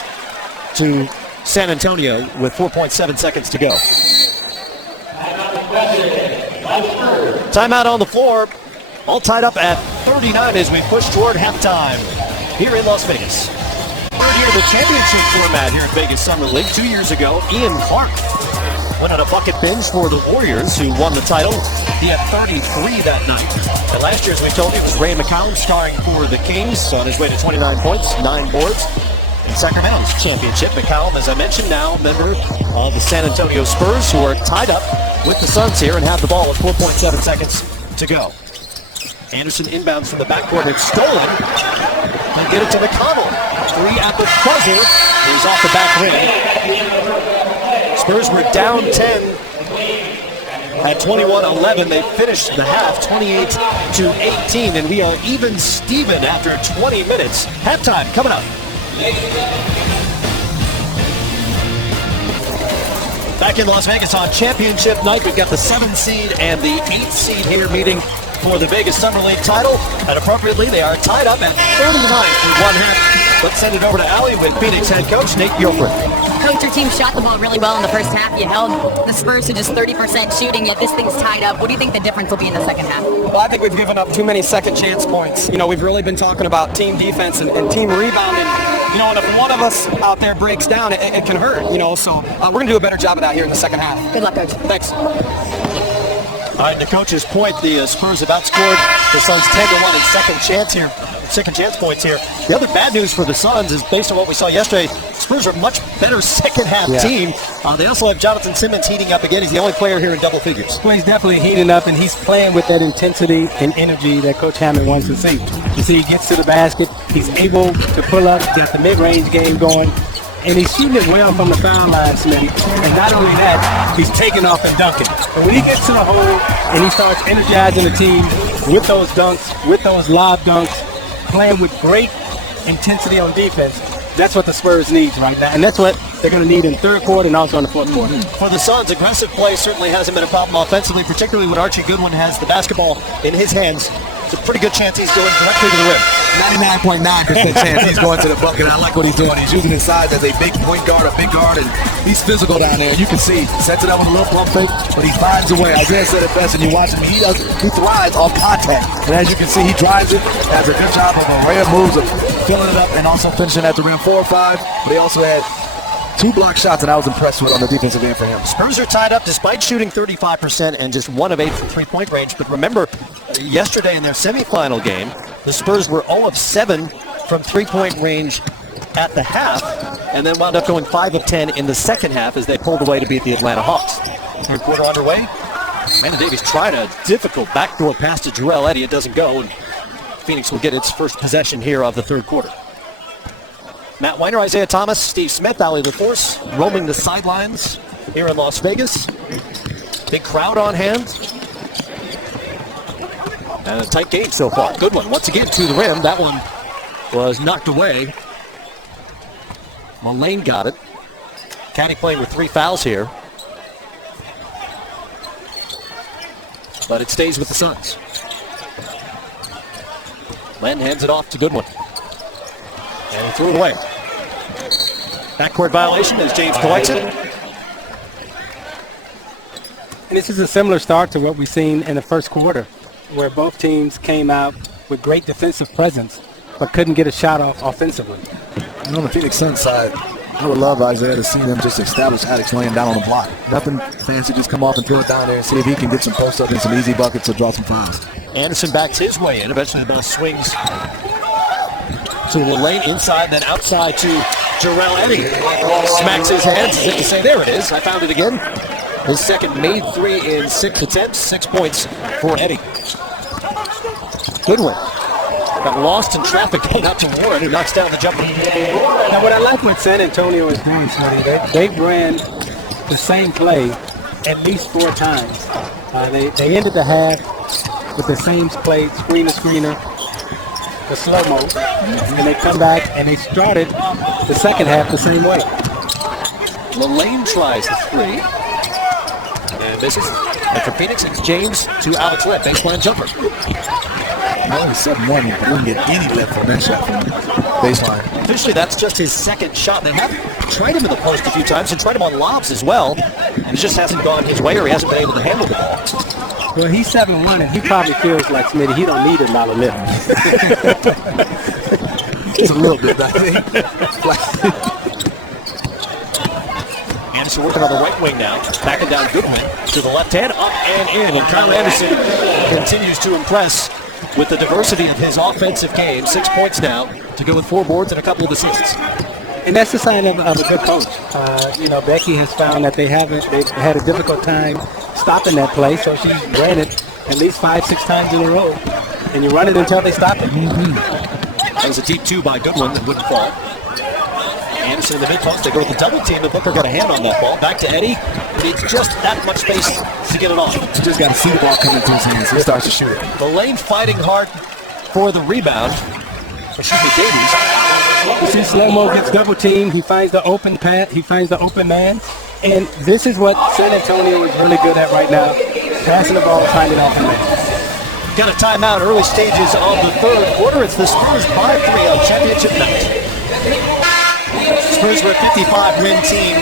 to San Antonio with 4.7 seconds to go. Timeout on the floor. All tied up at 39 as we push toward halftime here in Las Vegas. Third year of the championship format here in Vegas Summer League. 2 years ago, Ian Clark went on a bucket binge for the Warriors, who won the title. He had 33 that night. And last year, as we told you, it was Ray McCollum starring for the Kings on his way to 29 points, 9 boards. In Sacramento's championship, McCollum, as I mentioned, now a member of the San Antonio Spurs, who are tied up with the Suns here and have the ball with 4.7 seconds to go. Anderson inbounds from the backcourt. It's stolen. They get it to McConnell. 3 at the buzzer. He's off the back rim. Spurs were down 10 at 21-11. They finished the half 28-18, and we are even Steven after 20 minutes. Halftime coming up. Back in Las Vegas on championship night, we've got the 7th seed and the 8th seed here meeting for the Vegas Summer League title. And appropriately, they are tied up at 39 for one half. Let's send it over to Allie with Phoenix head coach Nate Gilford. Coach, your team shot the ball really well in the first half. You held the Spurs to just 30% shooting, yet this thing's tied up. What do you think the difference will be in the second half? Well, I think we've given up too many second chance points. You know, we've really been talking about team defense and team rebounding. You know, and if one of us out there breaks down, it can hurt, you know. So we're going to do a better job of that here in the second half. Good luck, Coach. Thanks. All right, the coach's point, the Spurs have outscored the Suns 10-1 in second chance points here. The other bad news for the Suns is, based on what we saw yesterday, Spurs are a much better second half team. They also have Jonathan Simmons heating up again. He's the only player here in double figures. Well, he's definitely heating up, and he's playing with that intensity and energy that Coach Hammond wants to see. You see, he gets to the basket, he's able to pull up, got the mid-range game going, and he's shooting it well from the foul line, Smitty. And not only that, he's taking off and dunking. And when he gets to the hole and he starts energizing the team with those dunks, with those lob dunks, playing with great intensity on defense, that's what the Spurs need right now. And that's what they're going to need in third quarter and also in the fourth quarter. For the Suns, aggressive play certainly hasn't been a problem offensively, particularly when Archie Goodwin has the basketball in his hands. It's a pretty good chance he's going directly to the rim. 99.9% chance he's going to the bucket. I like what he's doing. He's using his size as a big point guard, a big guard, and he's physical down there. You can see, sets it up with a little pump fake, but he finds a way. Isaiah said it best, and you watch him. He thrives off contact. And as you can see, he drives it, does a good job of array of moves of filling it up and also finishing at the rim 4 or 5. But he also had 2 block shots, and I was impressed with on the defensive end for him. Spurs are tied up despite shooting 35% and just 1 of 8 from three-point range. But remember, yesterday in their semifinal game, the Spurs were 0 of 7 from three-point range at the half, and then wound up going 5 of 10 in the second half as they pulled away to beat the Atlanta Hawks. Third quarter underway. Brandon Davies tried a difficult backdoor pass to Jarrell Eddy. It doesn't go, and Phoenix will get its first possession here of the third quarter. Matt Weiner, Isaiah Thomas, Steve Smith, Ali LaForce roaming the sidelines here in Las Vegas. Big crowd on hand. And a tight game so far. Good one. Once again to the rim. That one was knocked away. Mullane got it. County playing with 3 fouls here. But it stays with the Suns. Len hands it off to Goodwin. And he threw it away. Backcourt violation as James collects it. And this is a similar start to what we've seen in the first quarter, where both teams came out with great defensive presence, but couldn't get a shot off offensively. And on the Phoenix Suns side, I would love Isaiah to see them just establish Alex laying down on the block. Nothing fancy, just come off and throw it down there and see if he can get some post up and some easy buckets or draw some fouls. Anderson backs his way in. Eventually the ball swings to the lane inside, then outside to Jarrell Eddy. Smacks his hands as if to say, there it is. I found it again. His second made 3 in 6 attempts. 6 points for Eddy. Goodwin got lost in traffic going out to Warren, who knocks down the jumper. Now, what I like what San Antonio is doing, Smitty, they've ran the same play at least 4 times They ended the half with the same play, screener, the slow-mo, and they come back and they started the second half the same way. Lane tries the three. And this is for Phoenix. It's James to Alex Lett. Baseline jumper. Only 7-1. He didn't get any lift from that shot from baseline. Officially, that's just his second shot. They have tried him in the post a few times and tried him on lobs as well. It just hasn't gone his way, or he hasn't been able to handle the ball. Well, he's 7-1, and he probably feels like Smitty. He don't need a lot of lift. Just a little bit, I think. Anderson working on the right wing now. Backing down Goodwin to the left hand, up and in. And Kyle Anderson continues to impress with the diversity of his offensive game. 6 points now to go with 4 boards and a couple of assists. And that's a sign of a good coach. Becky has found that they've had a difficult time stopping that play, so she's ran it at least 5-6 times in a row. And you run it until they stop it. That was a deep 2 by Goodwin that wouldn't fall. Anderson in the mid-post. They go with the double team, and Booker got a hand on that ball. Back to Eddie. It's just that much space to get it off. You just got to see the ball coming to his hands. He starts to shoot it. The Lane fighting hard for the rebound. Davies. You see slow-mo gets double teamed. He finds the open path. He finds the open man. And this is what San Antonio is really good at right now. Passing the ball, finding off the man. Got a timeout early stages of the third quarter. It's the Spurs by 3 on championship night. Spurs were a 55-win team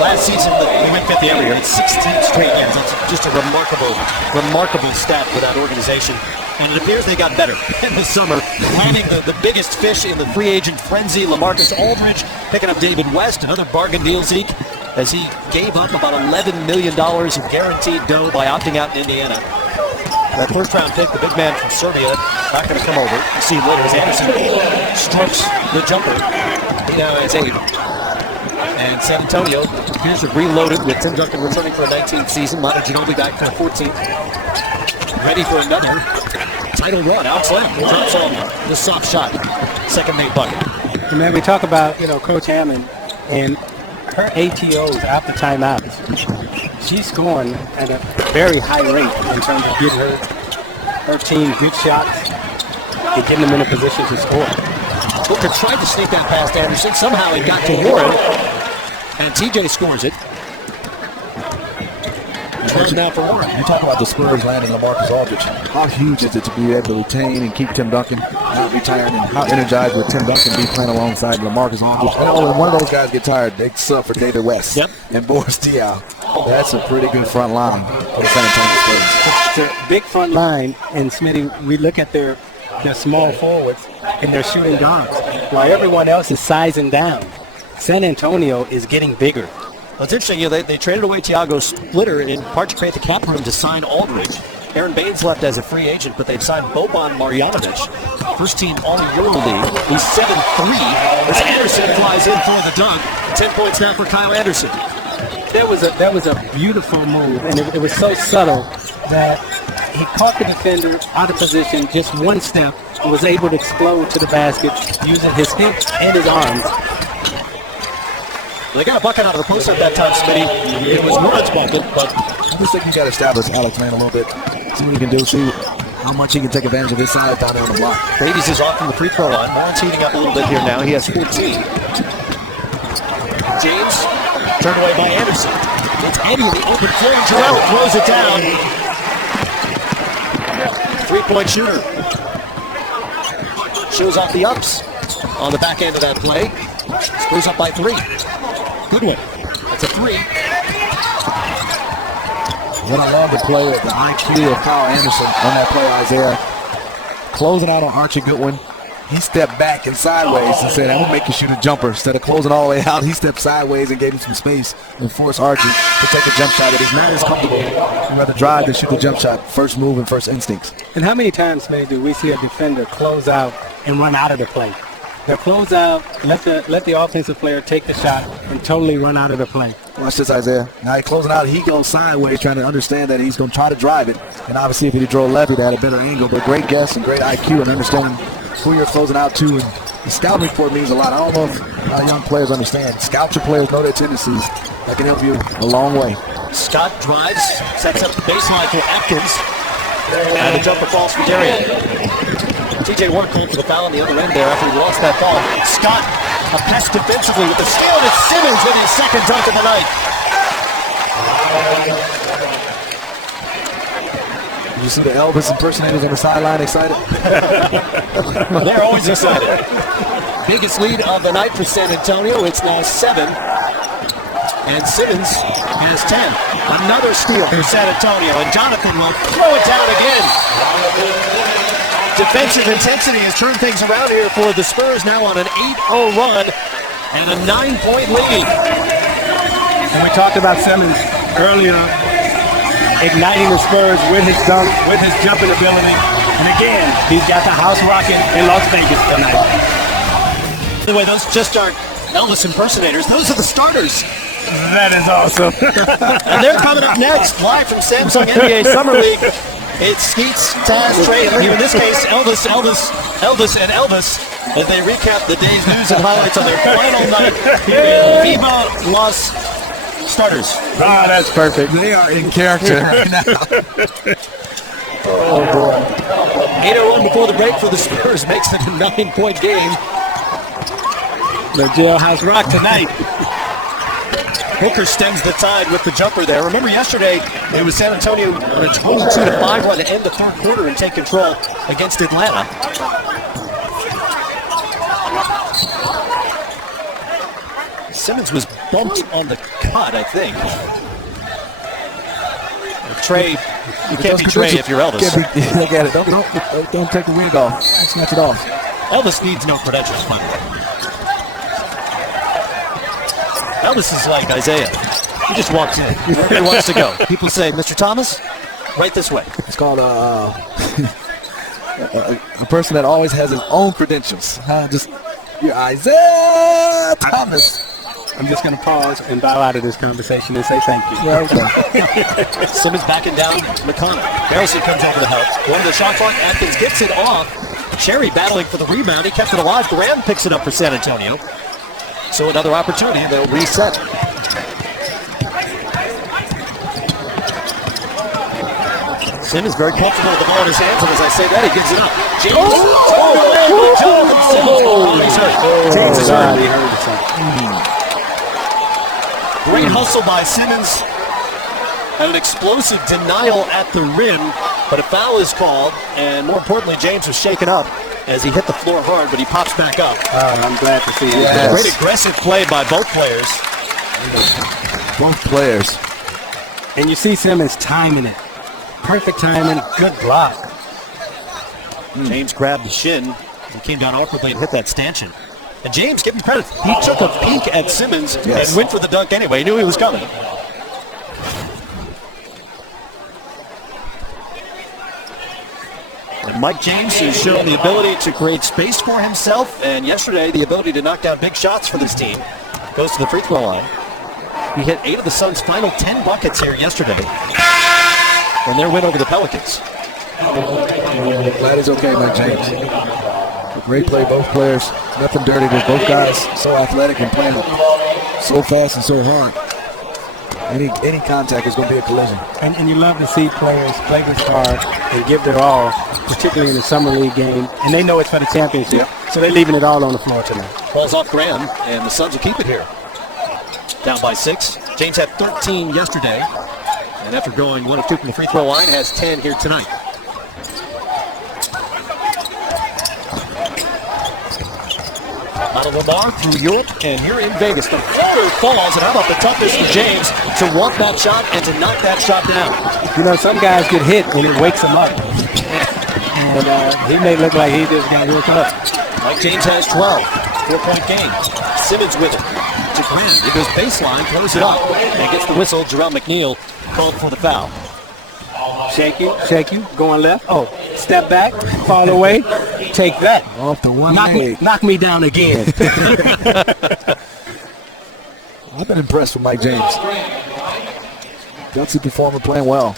last season. They win 50 every year. It's 16 straight wins. That's just a remarkable stat for that organization. And it appears they got better in the summer, landing the biggest fish in the free agent frenzy. LaMarcus Aldridge picking up David West, another bargain deal, Zeke, as he gave up about $11 million in guaranteed dough by opting out in Indiana. That first-round pick, the big man from Serbia, not going to come over. You see later as Anderson strokes the jumper. Now it's 8. And San Antonio appears to have reloaded with Tim Duncan returning for a 19th season. Manu Ginobili back for a 14th. Ready for another title run. Alex Lamb drops on the soft shot. Second made bucket. And man, we talk about, Coach Hammond and her ATOs after timeouts. She's scoring at a very high rate in terms of getting her team good shots and getting them in a position to score. Booker tried to sneak that past Anderson. Somehow it got to Warren. And TJ scores it. 12 now for Warren. You talk about the Spurs landing LaMarcus Aldridge. How huge is it to be able to retain and keep Tim Duncan not retired, and how energized would Tim Duncan be playing alongside LaMarcus Aldridge? When one of those guys get tired, they sub for David West and Boris Diaw. That's a pretty good front line for the San Antonio Spurs. It's a big front line, and Smitty, we look at their small forwards and their shooting guards. While everyone else is sizing down, San Antonio is getting bigger. Well, it's interesting, they traded away Thiago Splitter in part to create the cap room to sign Aldridge. Aaron Baines left as a free agent, but they'd signed Boban Marjanovic, first team All-EuroLeague. He's 7'3", as Anderson flies in for the dunk. 10 points now for Kyle Anderson. That was a beautiful move, and it was so subtle that he caught the defender out of position just one step and was able to explode to the basket using his hips and his arms. They got a bucket out of the post at that time, Smitty. It was Warren's bucket, but I just think you got to establish Alex Lamb a little bit. See what he can do. See how much he can take advantage of his size down there on the block. Davies is off from the free throw line. Warren's heating up a little bit here now. He has 14. James turned away by Anderson. It's Eddie in the open floor. Jarrell throws it down. Three-point shooter. Shows off the ups on the back end of that play. Spurs up by 3. Goodwin. That's a 3. What I love the play of the IQ of Kyle Anderson on that play, Isaiah. Closing out on Archie Goodwin. He stepped back and sideways and said, I'm going to make you shoot a jumper. Instead of closing all the way out, he stepped sideways and gave him some space and forced Archie to take a jump shot that he's not as comfortable. He'd rather drive than shoot the jump shot. First move and first instincts. And how many times, man, do we see a defender close out and run out of the play? They'll close out, let the offensive player take the shot and totally run out of the play. Watch this, Isaiah. Now he's closing out. He goes sideways, trying to understand that he's going to try to drive it. And obviously, if he drove left, he'd had a better angle. But great guess and great IQ and understanding who you're closing out to. And the scouting report means a lot. I don't know if young players understand. Scout your players, know their tendencies. That can help you a long way. Scott drives, sets up the baseline for Atkins. And the jumper falls for Darian. TJ Ward called for the foul on the other end there after he lost that ball. Scott, a pest defensively with the steal, and it's Simmons with his second dunk of the night. Did you see the Elvis impersonators on the sideline excited? They're always excited. Biggest lead of the night for San Antonio. It's now 7. And Simmons has 10. Another steal for San Antonio, and Jonathan will throw it down again. Defensive intensity has turned things around here for the Spurs, now on an 8-0 run and a 9-point lead. And we talked about Simmons earlier, igniting the Spurs with his dunk, with his jumping ability. And again, he's got the house rocking in Las Vegas tonight. By the way, those just aren't Elvis impersonators. Those are the starters. That is awesome. And they're coming up next, live from Samsung NBA Summer League. It's Skeets, Taz, Trey, and in this case, Elvis, and Elvis, as they recap the day's news and highlights on their final night here in Viva Las Starters. Oh, that's perfect. They are in character right now. Oh, boy. 8-0 before the break for the Spurs makes it a 9-point game. The jailhouse rock tonight. Hooker stems the tide with the jumper there. Remember yesterday, it was San Antonio on a 22-5 run to end the third quarter and take control against Atlanta. Simmons was bumped on the cut, I think. Trey, you can't be Trey if you're Elvis. Look at it. Don't take the wig off. Snatch it off. Elvis needs no credentials, by the way. Elvis is like Isaiah. He just walks in. He wants to go. People say, Mr. Thomas, right this way. It's called a person that always has his own credentials. Just, you're Isaiah Thomas. I'm just going to pause and bow out of this conversation and say thank you. Yeah, okay. Simmons backing down McConnell. Harrison comes over to help. Going to the shot clock. Atkins gets it off. Cherry battling for the rebound. He kept it alive. Graham picks it up for San Antonio. So another opportunity. They'll reset. Simmons very comfortable with the ball in his hands, and as I say that, he gives it up. James. He's hurt. James is hurt. Great hustle by Simmons. And an explosive denial at the rim, but a foul is called, and more importantly, James was shaken up as he hit the floor hard, but he pops back up. I'm glad to see it. Yes. Great aggressive play by both players. Both players. And you see Simmons timing it. Perfect timing, good block. James grabbed the shin. He came down awkwardly and hit that stanchion. And James, give him credit, he took a peek at Simmons and went for the dunk anyway. He knew he was coming. And Mike James has shown the ability to create space for himself, and yesterday the ability to knock down big shots for this team. Goes to the free throw line. He hit 8 of the Suns' final 10 buckets here yesterday in their win over the Pelicans. Glad he's okay, Mike James. A great play, both players. Nothing dirty, but both guys so athletic and playing so fast and so hard. Any contact is going to be a collision. And you love to see players play this hard and give their all, particularly in the Summer League game. And they know it's for the championship, so they're leaving it all on the floor tonight. Ball's off Graham, and the Suns will keep it here. Down by 6. James had 13 yesterday, and after going 1 of 2 from the free throw line, has 10 here tonight. Out of Lamar through Europe, and here in Vegas. The floater falls, and how about the toughness for James to want that shot and to knock that shot down? You know, some guys get hit and it wakes them up. And he may look like he just got woken up. Mike James has 12. 4-point game. Simmons with it. To Graham. He goes baseline, throws it up, and gets the whistle. Jarrell McNeil called for the foul. Shake you, going left. Oh, step back, fall away, take that. Off the one knock me down again. I've been impressed with Mike James. Gutsy performer, playing well.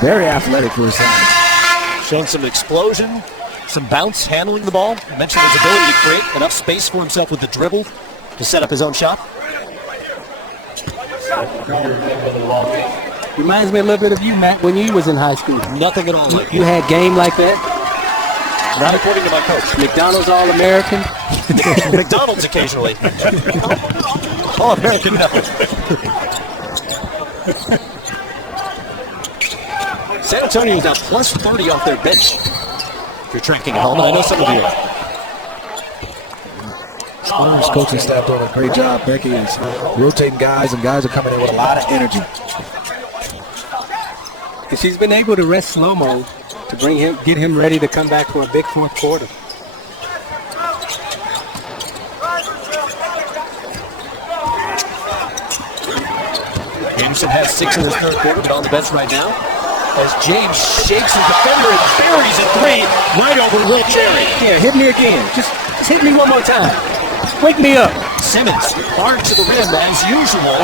Very athletic for his size. Showing some explosion, some bounce handling the ball. I mentioned his ability to create enough space for himself with the dribble to set up his own shot. Reminds me a little bit of you, Matt, when you was in high school. Nothing at all like You had game like that? Not according to my coach. McDonald's All-American? McDonald's occasionally. All-American, no. San Antonio's now plus 30 off their bench. If you're tracking at home, and I know some of you are. Spurs coaching staff doing a great job. Becky is rotating guys, and guys are coming in with a lot of energy. And she's been able to rest slow-mo to get him ready to come back for a big fourth quarter. Anderson has 6 in his third quarter, but on the bench right now. As James shakes his defender and buries a 3 right over Will Cherry. Yeah, hit me again. Just hit me one more time. Wake me up. Simmons, hard to the rim as usual.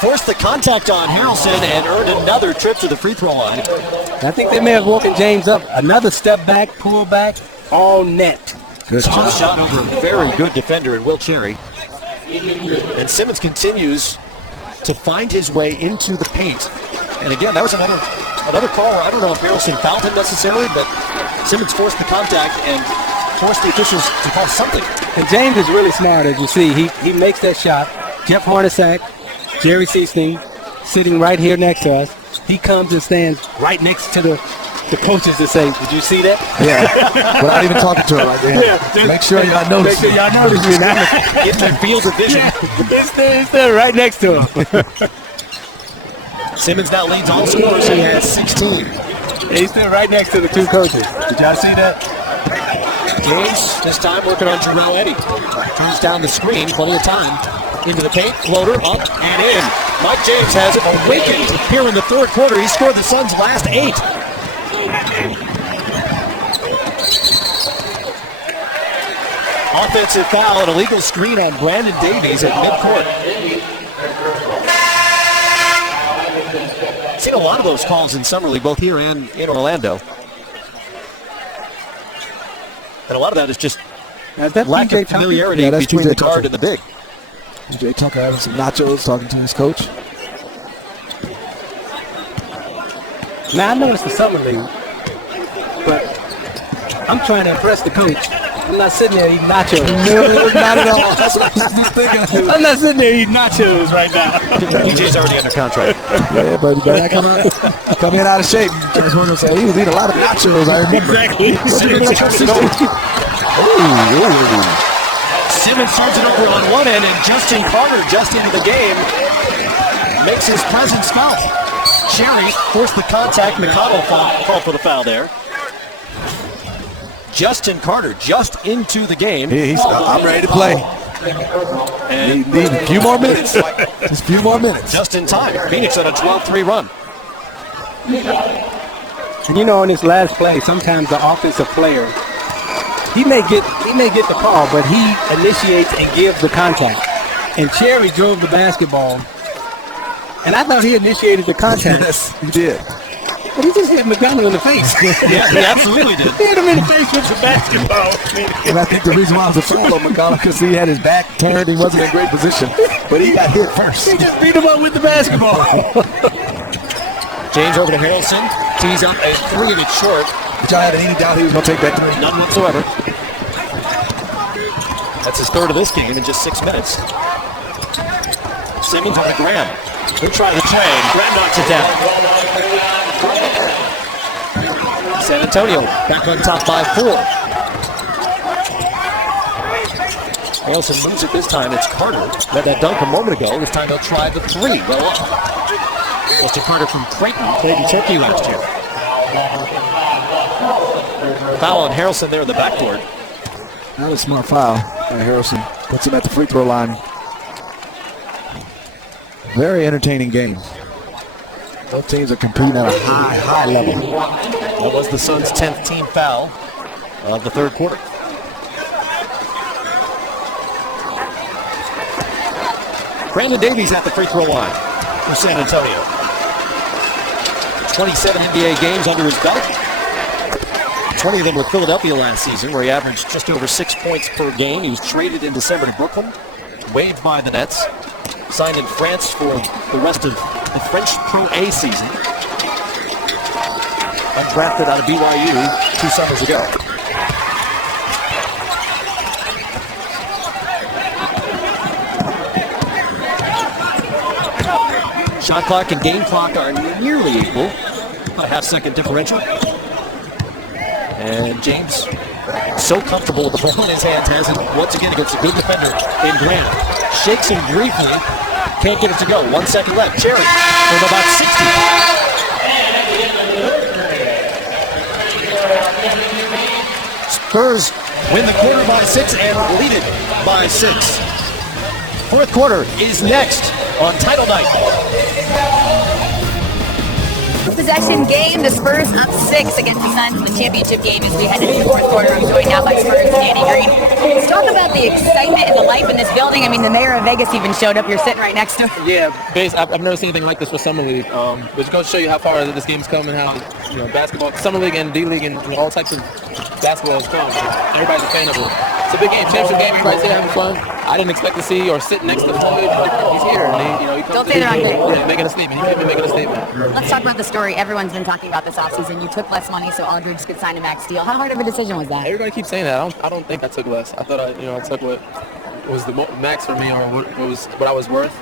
Forced the contact on Harrelson and earned another trip to the free throw line. I think they may have woken James up. Another step back, pull back, all net. Good Tough shot over a very good defender in Will Cherry. And Simmons continues to find his way into the paint. And again, that was another call where I don't know if Harrelson fouled him necessarily, but Simmons forced the contact and forced the officials to call something. And James is really smart, as you see. He makes that shot. Jeff Hornacek, Jerry Seasting, sitting right here next to us. He comes and stands right next to the coaches to say, did you see that? Yeah, without even talking to him right there. Yeah, Make sure y'all notice. Make sure y'all notice me now. Get that field of vision. It's there right next to him. Simmons now leads all scorers. He has 16. He's still right next to the two coaches. Did y'all see that? James, this time working on Jarrell Eddy. Turns down the screen, plenty of time. Into the paint, floater, up and in. Mike James has awakened here in the third quarter. He scored the Suns' last 8. Offensive foul and illegal screen on Brandon Davies at midcourt. Seen a lot of those calls in Summer League, both here and in Orlando. And a lot of that is just lack of familiarity between the guard and the big. Jay Tucker having some nachos, talking to his coach. Now, I know it's the Summer League, but I'm trying to impress the coach. I'm not sitting there eating nachos. No, not at all. That's what I was thinking. I'm not sitting there eating nachos right now. DJ's already under contract. Yeah, but I come in out of shape. James Williams said he was eating a lot of nachos, I remember. Exactly. Simmons turns it over on one end, and Justin Carter, just into the game, makes his presence felt. Cherry forced the contact. McConnell called for the foul there. Justin Carter just into the game. I'm ready to play. And need a few more minutes. Just a few more minutes. Just in time. Phoenix on a 12-3 run. And you know, in this last play, sometimes the offensive player, he may get the call, but he initiates and gives the contact. And Cherry drove the basketball, and I thought he initiated the contact. Yes, he did. But he just hit McDonald in the face. Yeah, he absolutely did. He hit him in the face with the basketball. And I think the reason why it was a foul on McConnell because he had his back turned. He wasn't in great position, but he got hit first. He just beat him up with the basketball. James over to Harrelson. Tees up a 3 and it's short. But y'all had any doubt he was going to take that 3? None whatsoever. That's his third of this game in just 6 minutes. Simmons over to Graham. He'll try the train. Graham knocks it down. San Antonio back on top by 4. Harrelson moves it this time. It's Carter. Had that dunk a moment ago. This time they'll try the 3. Go up. Justin Carter from Creighton played in Turkey last year. Foul on Harrelson there in the backboard. Not a smart foul by Harrelson. Puts him at the free throw line. Very entertaining game. Both teams are competing at a high level. That was the Suns' 10th team foul of the third quarter. Brandon Davies at the free throw line for San Antonio. 27 NBA games under his belt. 20 of them with Philadelphia last season, where he averaged just over 6 points per game. He was traded in December to Brooklyn, waived by the Nets, signed in France for the rest of the French Pro A season. Undrafted out of BYU 2 summers ago. Shot clock and game clock are nearly equal, about a half-second differential. And James, so comfortable with the ball in his hands, has it once again against a good defender in Grant. Shakes him briefly, can't get it to go. 1 second left. Cherry from about 60. Spurs win the quarter by 6 and lead it by 6. Fourth quarter is next on Title Night. Possession game, the Spurs up 6 against the Suns in the championship game as we head into the fourth quarter. I'm joined now by Spurs Danny Green. Let's talk about the excitement and the life in this building. I mean, the mayor of Vegas even showed up. You're sitting right next to him. Yeah, I've never seen anything like this for Summer League. But it goes to show you how far this game's come and how basketball, Summer League and D League and all types of basketball has come. Everybody's a fan of it. It's a big game, championship game. Everybody's here having fun. I didn't expect to see or sit next to Floyd, but he's here. And he comes Don't say the wrong thing. Yeah, making a statement. He's making a statement. Let's talk about the story everyone's been talking about this offseason. You took less money so Aldridge could sign a max deal. How hard of a decision was that? Everybody keeps saying that. I don't think I took less. I thought I took what was the max for me, or what I was worth.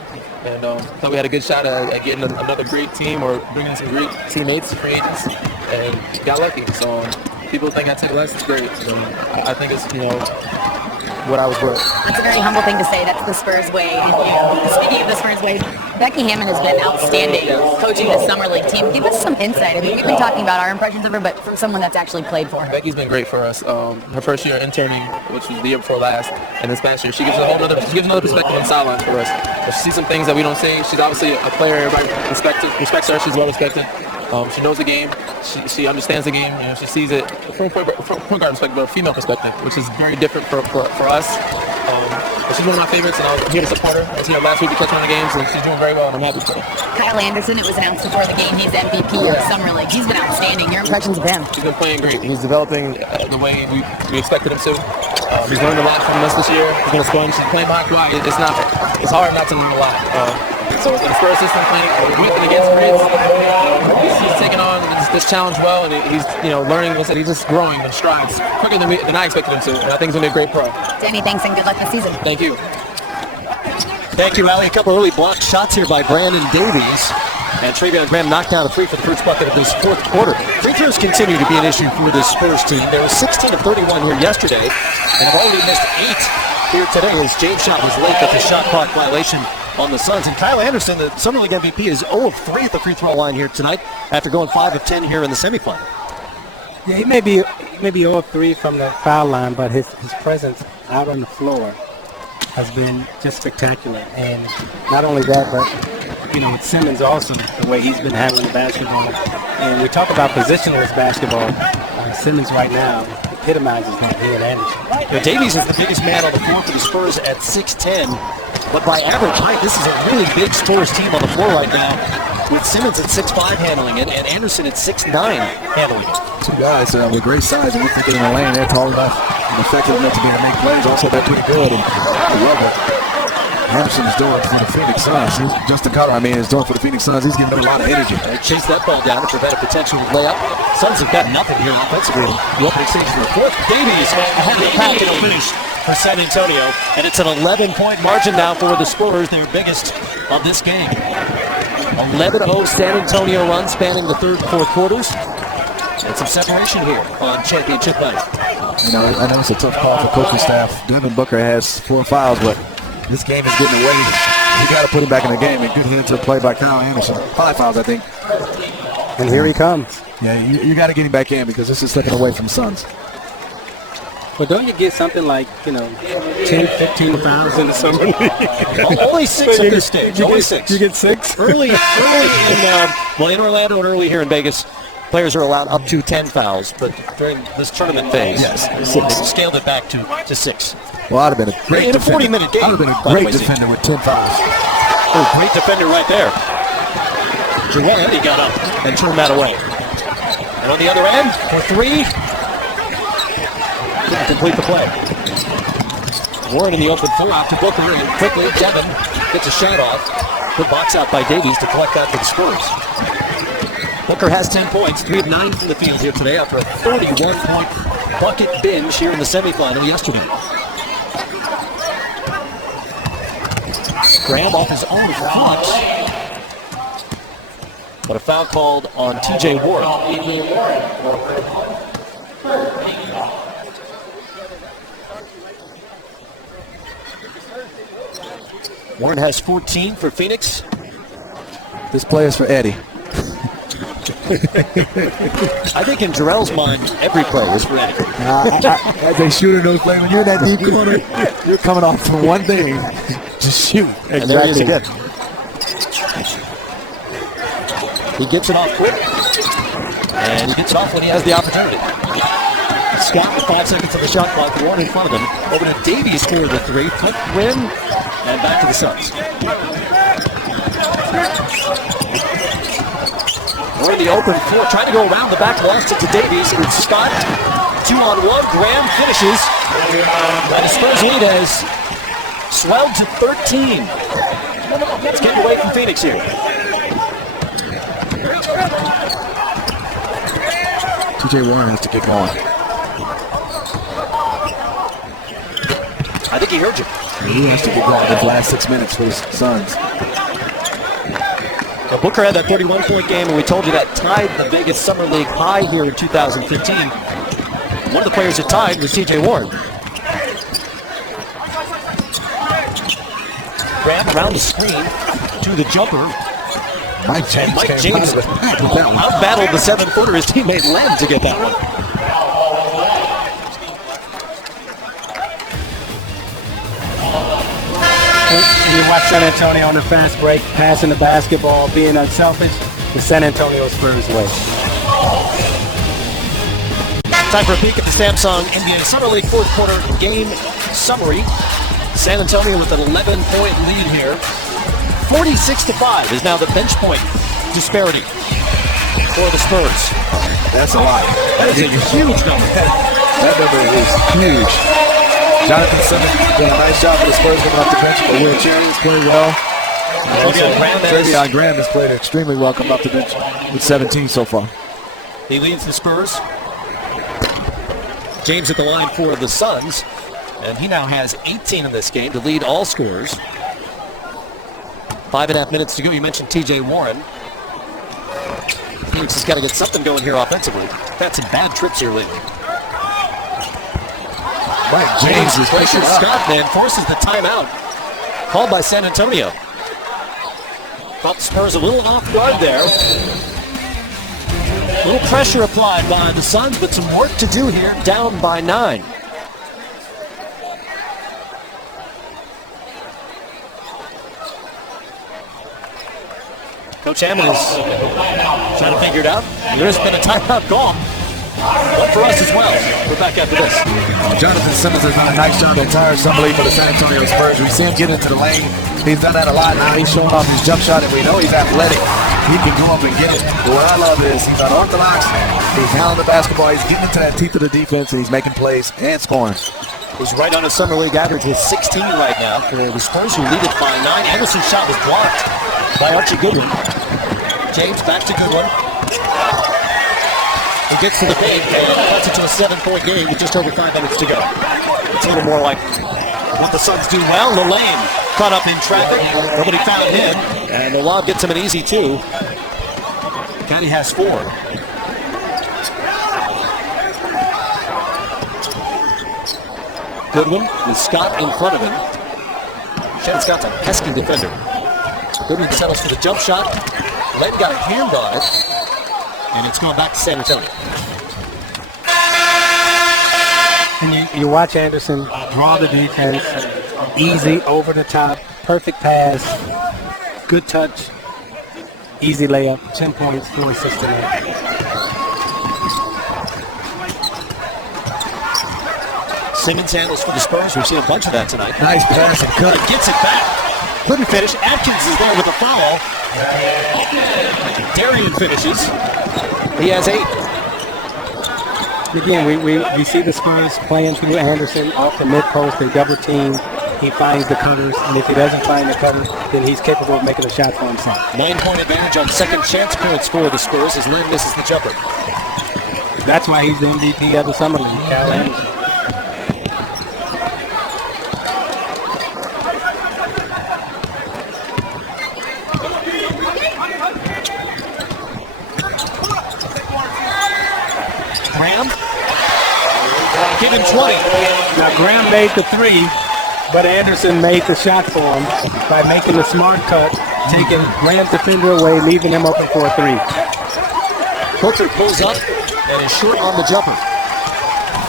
And thought we had a good shot at getting another great team or bringing in some great teammates, free agents, and got lucky. So people think I took less. It's great. So I think it's what I was worth. It's a very humble thing to say. That's the Spurs way. And, speaking of the Spurs way, Becky Hammond has been outstanding coaching the Summer League team. Give us some insight. I mean, we've been talking about our impressions of her, but from someone that's actually played for her. Becky's been great for us. Her first year interning, which was the year before last, and this past year, she gives another perspective on the sidelines for us. She sees some things that we don't see. She's obviously a player. Everybody respects her. She's well respected. She knows the game. She understands the game. She sees it from point guard perspective, but a female perspective, which is very different for us. But she's one of my favorites, and I was here to support her. I was here last week to catch one of the games, and she's doing very well, and I'm happy for her. Kyle Anderson, it was announced before the game, he's MVP of Summer League. He's been outstanding. Your impressions of him? He's been playing great. He's developing the way we expected him to. He's learned a lot from us this year. He's been a sponge. He's playing behind Kawhi. It's hard not to learn a lot. So the Spurs system playing with and against grids. He's taking on this challenge well, and he's learning. He's just growing in strides quicker than I expected him to. And I think he's gonna be a great pro. Danny, thanks and good luck this season. Thank you. Thank you, Allie. A couple early blocked shots here by Brandon Davies. And Travion Graham knocked down a 3 for the first bucket of this fourth quarter. Free throws continue to be an issue for this Spurs team. There was 16 of 31 here yesterday, and have already missed 8 here today as James' shot was late at the shot clock violation on the Suns. And Kyle Anderson, the Summer League MVP, is 0 of 3 at the free throw line here tonight after going 5 of 10 here in the semifinal. Yeah, he may be 0 of 3 from the foul line, but his presence out on the floor has been just spectacular. And not only that, but with Simmons also, the way he's been handling the basketball. And we talk about positionless basketball. Simmons right now epitomizes that here in Anderson. Davies is the biggest man on the floor for the Spurs at 6'10", but by average height, this is a really big Spurs team on the floor right now, with Simmons at 6'5" handling it and Anderson at 6'9" handling it. Two guys with great size, and we're thinking in the lane, they're tall enough and effective enough to be able to make plays. Also, they're pretty good, and I love what Anderson's doing for the Phoenix Suns. Justin Carter, is doing for the Phoenix Suns. He's giving them a lot of energy. They chase that ball down to prevent a potential layup. Suns have got nothing here offensively. The opening stage of the fourth. Davies had the pack and a finish for San Antonio, and it's an 11-point margin now for the Spurs, their biggest of this game. 11-0 San Antonio run spanning the third and fourth quarters. And some separation here on championship night. I know it's a tough call for coaching staff. Devin Booker has 4 fouls, but this game is getting away. You got to put him back in the game. And good hit to play by Kyle Anderson. 5 fouls, I think. And here he comes. Yeah, you got to get him back in because this is slipping away from the Suns. But don't you get something like, 10, 15 fouls in the Summer League? Only 6 at this stage. Only 6. You get 6? Early in Orlando and early here in Vegas, players are allowed up to 10 fouls, but during this tournament phase, they've scaled it back to 6. Well, I'd have been a great defender. 40-minute game. I'd have been a great defender with 10 fouls. Oh, great defender right there. Joel Embiid got up and turned that away. And on the other end, for 3, Couldn't complete the play. Warren in the open floor out to Booker, and quickly Devin gets a shot off. Good box out by Davies to collect that for the Spurs. Booker has 10 points, 3 of 9 from the field here today after a 31-point bucket binge here in the semifinal yesterday. Graham off his own foot. But a foul called on TJ Warren. Warren has 14 for Phoenix. This play is for Eddie. I think in Jarrell's mind, every play is for Eddie. As a shooter knows, play, when you're in that deep corner, you're coming off for one thing, just shoot. And there he is again. He gets it off quick. And he gets it off when he has the opportunity. Scott, 5 seconds of the shot clock, Warren in front of him. Over to Davies for the three. Quick win. And back to the Suns. Warren in the open floor, trying to go around the back, lost it to Davies. And Scott, 2-on-1. Graham finishes. And the Spurs lead has swelled to 13. Let's get away from Phoenix here. TJ Warren has to get going. I think he heard you. He has to get going in the last 6 minutes for the Suns. Well, Booker had that 31-point game, and we told you that tied the Vegas Summer League high here in 2015. One of the players that tied was TJ Warren. Graham around the screen to the jumper. Mike James out-battled the 7-footer. His teammate Len to get that one. You watch San Antonio on the fast break, passing the basketball, being unselfish, the San Antonio Spurs way. Time for a peek at the Samsung NBA Summer League fourth quarter game summary. San Antonio with an 11-point lead here. 46-5 is now the bench point disparity for the Spurs. That's a lot. That is a huge number. That number is huge. Jonathan Simmons did a nice job for the Spurs coming off the bench, but Will played well. Travion Graham has played extremely well coming off the bench with 17 so far. He leads the Spurs. James at the line for the Suns, and he now has 18 in this game to lead all scorers. 5.5 minutes to go. You mentioned TJ Warren. Phoenix has got to get something going here offensively. Had some bad trips here lately. Right, James is pushing Scott, man, forces the timeout. Called by San Antonio. Caught the Spurs a little off guard there. A little pressure applied by the Suns, but some work to do here, down by 9. Coach Hammond is trying to figure it out. There's been a timeout call. One for us as well. We're back after this. Jonathan Simmons has done a nice job the entire summer league for the San Antonio Spurs. We see him get into the lane. He's done that a lot now. He's showing off his jump shot, and we know he's athletic. He can go up and get it. But what I love is he's unorthodox. He's handling the basketball. He's getting into that teeth of the defense, and he's making plays and scoring. He's right on his summer league average with 16 right now for the Spurs, who lead it by 9. Anderson's shot was blocked by Archie Goodwin. James back to Goodwin. He gets to the paint and cuts it to a 7-point game with just over 5 minutes to go. It's a little more like what the Suns do well. Lane caught up in traffic. Nobody found him. And the lob gets him an easy 2. Caddy has 4. Goodwin with Scott in front of him. Shannon Scott's a pesky defender. Goodwin settles for the jump shot. Len got a hand on it. And it's going back to San Antonio. And you watch Anderson draw the defense, easy, over the top, perfect pass, good touch, easy layup, 10 points, 4 assists tonight. Simmons handles for the Spurs. We've seen a bunch of that tonight. Nice pass and cut. Gets it back. Couldn't finish. Atkins is there with a foul. Darian finishes. He has 8. Again, we see the Spurs playing through Anderson off the mid-post. They double team. He finds the cutters, and if he doesn't find the cutter, then he's capable of making a shot for himself. 9-point advantage on second chance points for the Spurs as Len misses the jumper. That's why he's the MVP of the Summer League, Kyle Anderson. Graham. Give him 20. Now, Graham made the three, but Anderson made the shot for him by making the smart cut, taking Graham's defender away, leaving him open for a three. Booker pulls up and is short on the jumper.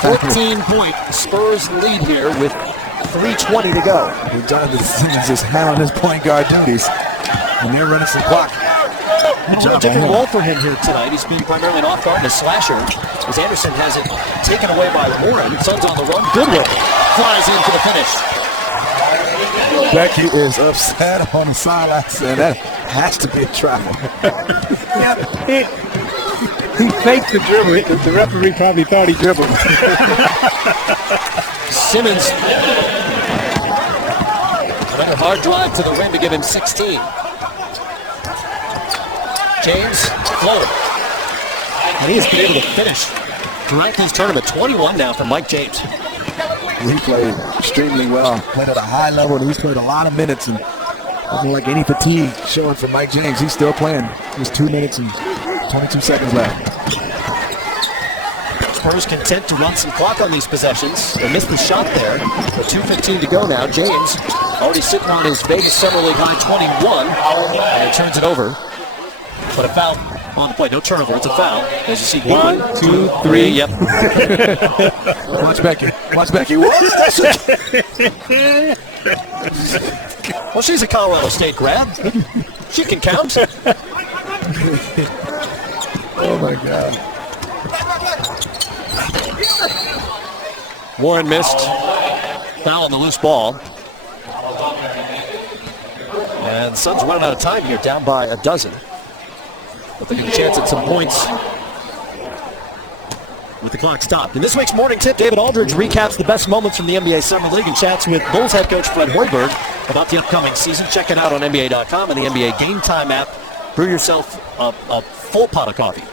14-point Spurs lead here with 3:20 to go. Jonathan Simmons just handling his point guard duties, and they're running some clock. A different role for him here tonight. He's been primarily an off-guard and a slasher, as Anderson has it taken away by Warren. Suns on the run. Goodwin flies in for the finish. Becky is upset on the sidelines, and that has to be a travel. He faked the dribble. The referee probably thought he dribbled. Simmons. Another hard drive to the rim to give him 16. James floater. And he has been able to finish throughout this tournament. 21 now from Mike James. He played extremely well. Played at a high level, and he's played a lot of minutes, and doesn't like any fatigue showing from Mike James. He's still playing. Just 2 minutes and 22 seconds left. Spurs content to run some clock on these possessions. They missed the shot there. With 2:15 to go now. James already sitting on his Vegas Summer League high 21, and he turns it over. But a foul on the play. No turnover. It's a foul. As you see, 1, 2, 3. Yep. Watch Becky. Watch Becky. Well, she's a Colorado State grad. She can count. Oh, my God. Warren missed. Foul on the loose ball. And the Suns running out of time here, down by a dozen. But they get a chance at some points with the clock stopped. In this week's Morning Tip, David Aldridge recaps the best moments from the NBA Summer League and chats with Bulls head coach Fred Hoiberg about the upcoming season. Check it out on NBA.com and the NBA Game Time app. Brew yourself a full pot of coffee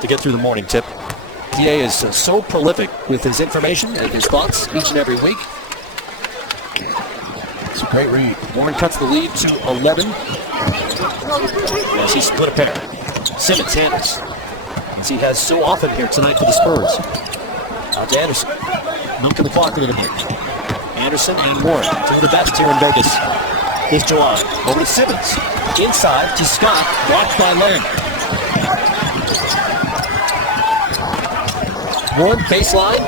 to get through the Morning Tip. DA is so prolific with his information and his thoughts each and every week. It's a great read. Warren cuts the lead to 11 as he split a pair. Simmons handles, as he has so often here tonight for the Spurs. Out to Anderson. Milking the clock a little bit. Anderson and Warren, two of the best here in Vegas this July. Over to Simmons. Inside to Scott. Blocked by Len. Warren baseline.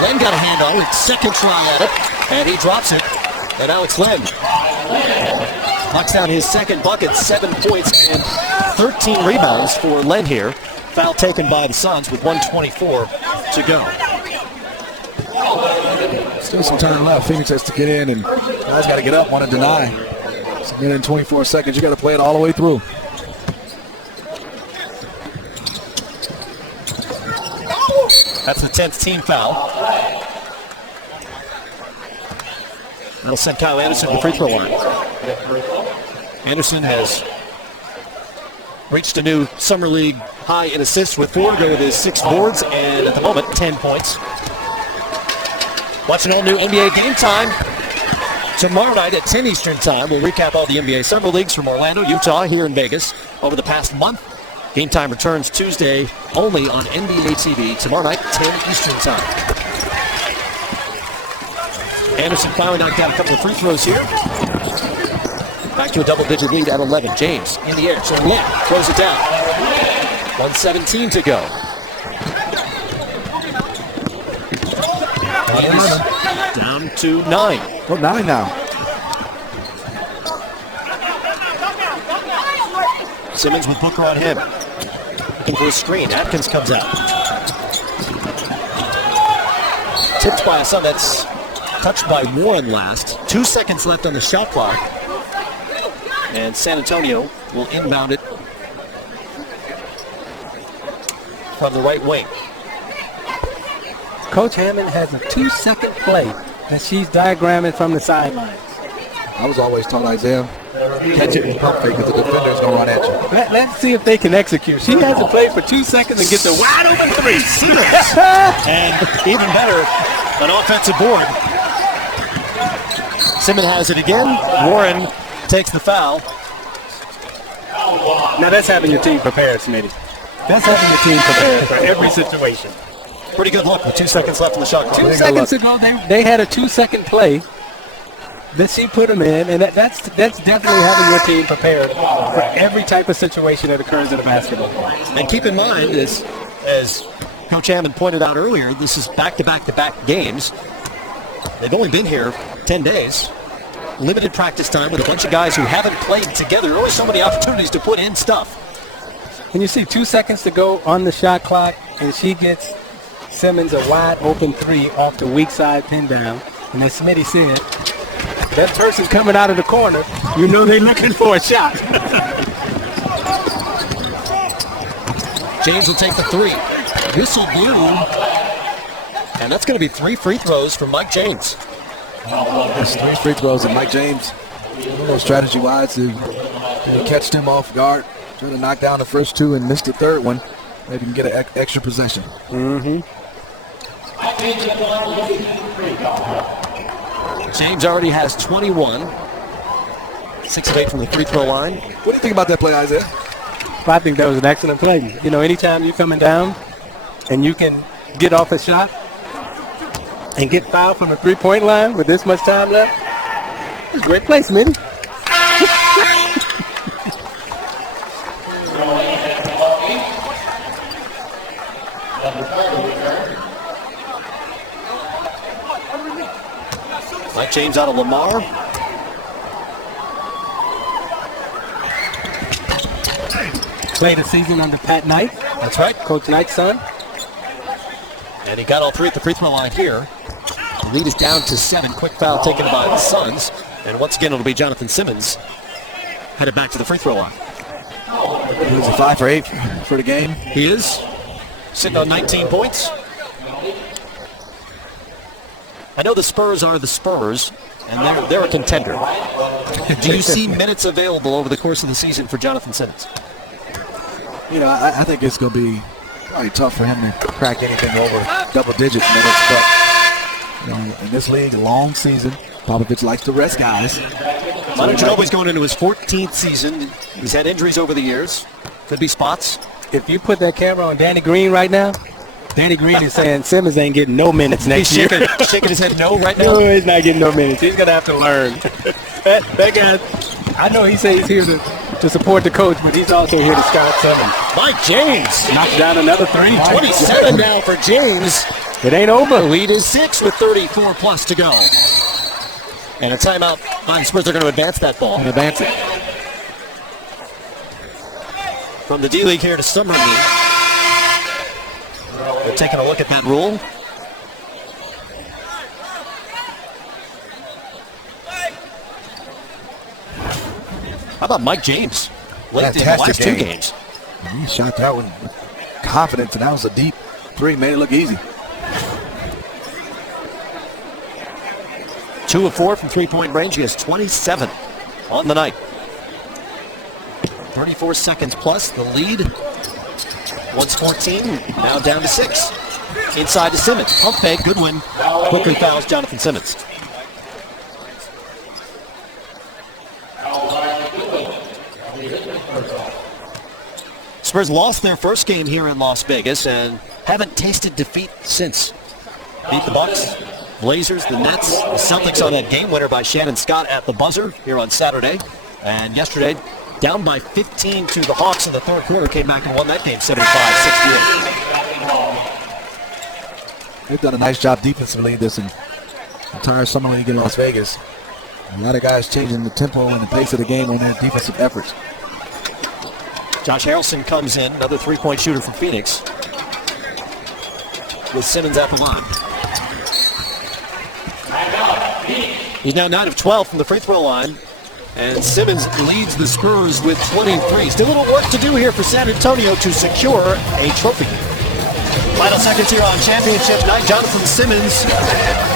Len got a hand on it. Second try at it. And he drops it. And Alex Len knocks down his second bucket, 7 points and 13 rebounds for Len here. Foul taken by the Suns with 1:24 to go. Still some time left. Phoenix has to get in, and guys got to get up, want to deny. So in 24 seconds, you got to play it all the way through. That's the 10th team foul. That'll send Kyle Anderson to the free throw line. Anderson has reached a new Summer League high in assists with 4 to go with his 6 boards and at the moment 10 points. Watching all new NBA Game Time tomorrow night at 10 Eastern Time. We'll recap all the NBA Summer Leagues from Orlando, Utah, here in Vegas over the past month. Game Time returns Tuesday only on NBA TV tomorrow night, 10 Eastern Time. Anderson finally knocked down a couple of free throws here. Back to a double-digit lead at 11. James in the air, so Len throws it down. 1:17 to go. Down to 9. Oh, 9 now. Simmons with Booker on him. Looking for a screen. Atkins comes out. Tipped by a Sun that's touched by Warren last. 2 seconds left on the shot clock. And San Antonio will inbound it from the right wing. Coach Hammond has a 2-second play that she's diagramming from the sidelines. I was always taught, Isaiah, catch it and pump fake because the defender's going to run at you. Let's see if they can execute. She has to play for 2 seconds and gets a wide open three. And even better, an offensive board. Simmons has it again. Warren takes the foul. Now that's having your team prepared, Smitty. That's having your team prepared for every situation. Pretty good look with 2 seconds left in the shot clock. 2 seconds ago, they had a 2-second play that she put them in, and that's definitely having your team prepared for every type of situation that occurs in a basketball game. And keep in mind, as Coach Hammond pointed out earlier, this is back-to-back-to-back games. They've only been here 10 days. Limited practice time with a bunch of guys who haven't played together. Always so many opportunities to put in stuff. And you see 2 seconds to go on the shot clock, and she gets Simmons a wide open three off the weak side pin down. And as Smitty said, that person coming out of the corner, you know they're looking for a shot. James will take the three. Whistle blew. And that's going to be 3 free throws from Mike James. That's 3 free throws, and Mike James, a little strategy-wise, to catch them off guard, try to knock down the first 2 and miss the third one. Maybe can get an extra possession. James already has 21. 6 of 8 from the free throw line. What do you think about that play, Isaiah? I think that was an excellent play. You know, anytime you're coming down and you can get off a shot and get fouled from the three-point line with this much time left, it's a great play, Smitty. Mike James out of Lamar. Played the season under Pat Knight. That's right. Coach Knight's son. And he got all 3 at the free throw line here. The lead is down to 7. Quick foul taken by the Suns. And once again, it'll be Jonathan Simmons headed back to the free throw line. He's a 5 for 8 for the game. He is sitting on 19 points. I know the Spurs are the Spurs, and they're a contender. Do you see minutes available over the course of the season for Jonathan Simmons? You know, I think it's going to be probably tough for him to crack anything over double-digit minutes. But, you know, in this league, a long season, Popovich likes to rest guys. Manu Ginobili's going into his 14th season. He's had injuries over the years. Could be spots. If you put that camera on Danny Green right now, Danny Green is saying Simmons ain't getting no minutes next year. Shaking his head no right now? No, he's not getting no minutes. He's going to have to learn. that guy, I know he says he's here to support the coach, but he's also here to scout Simmons. Mike James knocks down another 3. 27 now for James. It ain't over. The lead is 6 with 34 plus to go. And a timeout. The Spurs are going to advance that ball. And advance it. From the D-League here to Summer League. We're taking a look at that rule. How about Mike James? Late in the last 2 games. He shot that one with confidence, and that was a deep 3. Made it look easy. 2 of 4 from three-point range. He has 27 on the night. 34 seconds plus. The lead was 14. Now down to 6. Inside to Simmons. Pump fake. Goodwin quickly fouls Jonathan Simmons. Spurs lost their first game here in Las Vegas and haven't tasted defeat since. Beat the Bucks, Blazers, the Nets, the Celtics on that game winner by Shannon Scott at the buzzer here on Saturday. And yesterday, down by 15 to the Hawks in the third quarter, came back and won that game 75-68. They've done a nice job defensively this entire summer league in Las Vegas. A lot of guys changing the tempo and the pace of the game on their defensive efforts. Josh Harrelson comes in, another three-point shooter from Phoenix, with Simmons at the line. He's now 9 of 12 from the free throw line, and Simmons leads the Spurs with 23. Still a little work to do here for San Antonio to secure a trophy. Final seconds here on championship night. Jonathan Simmons,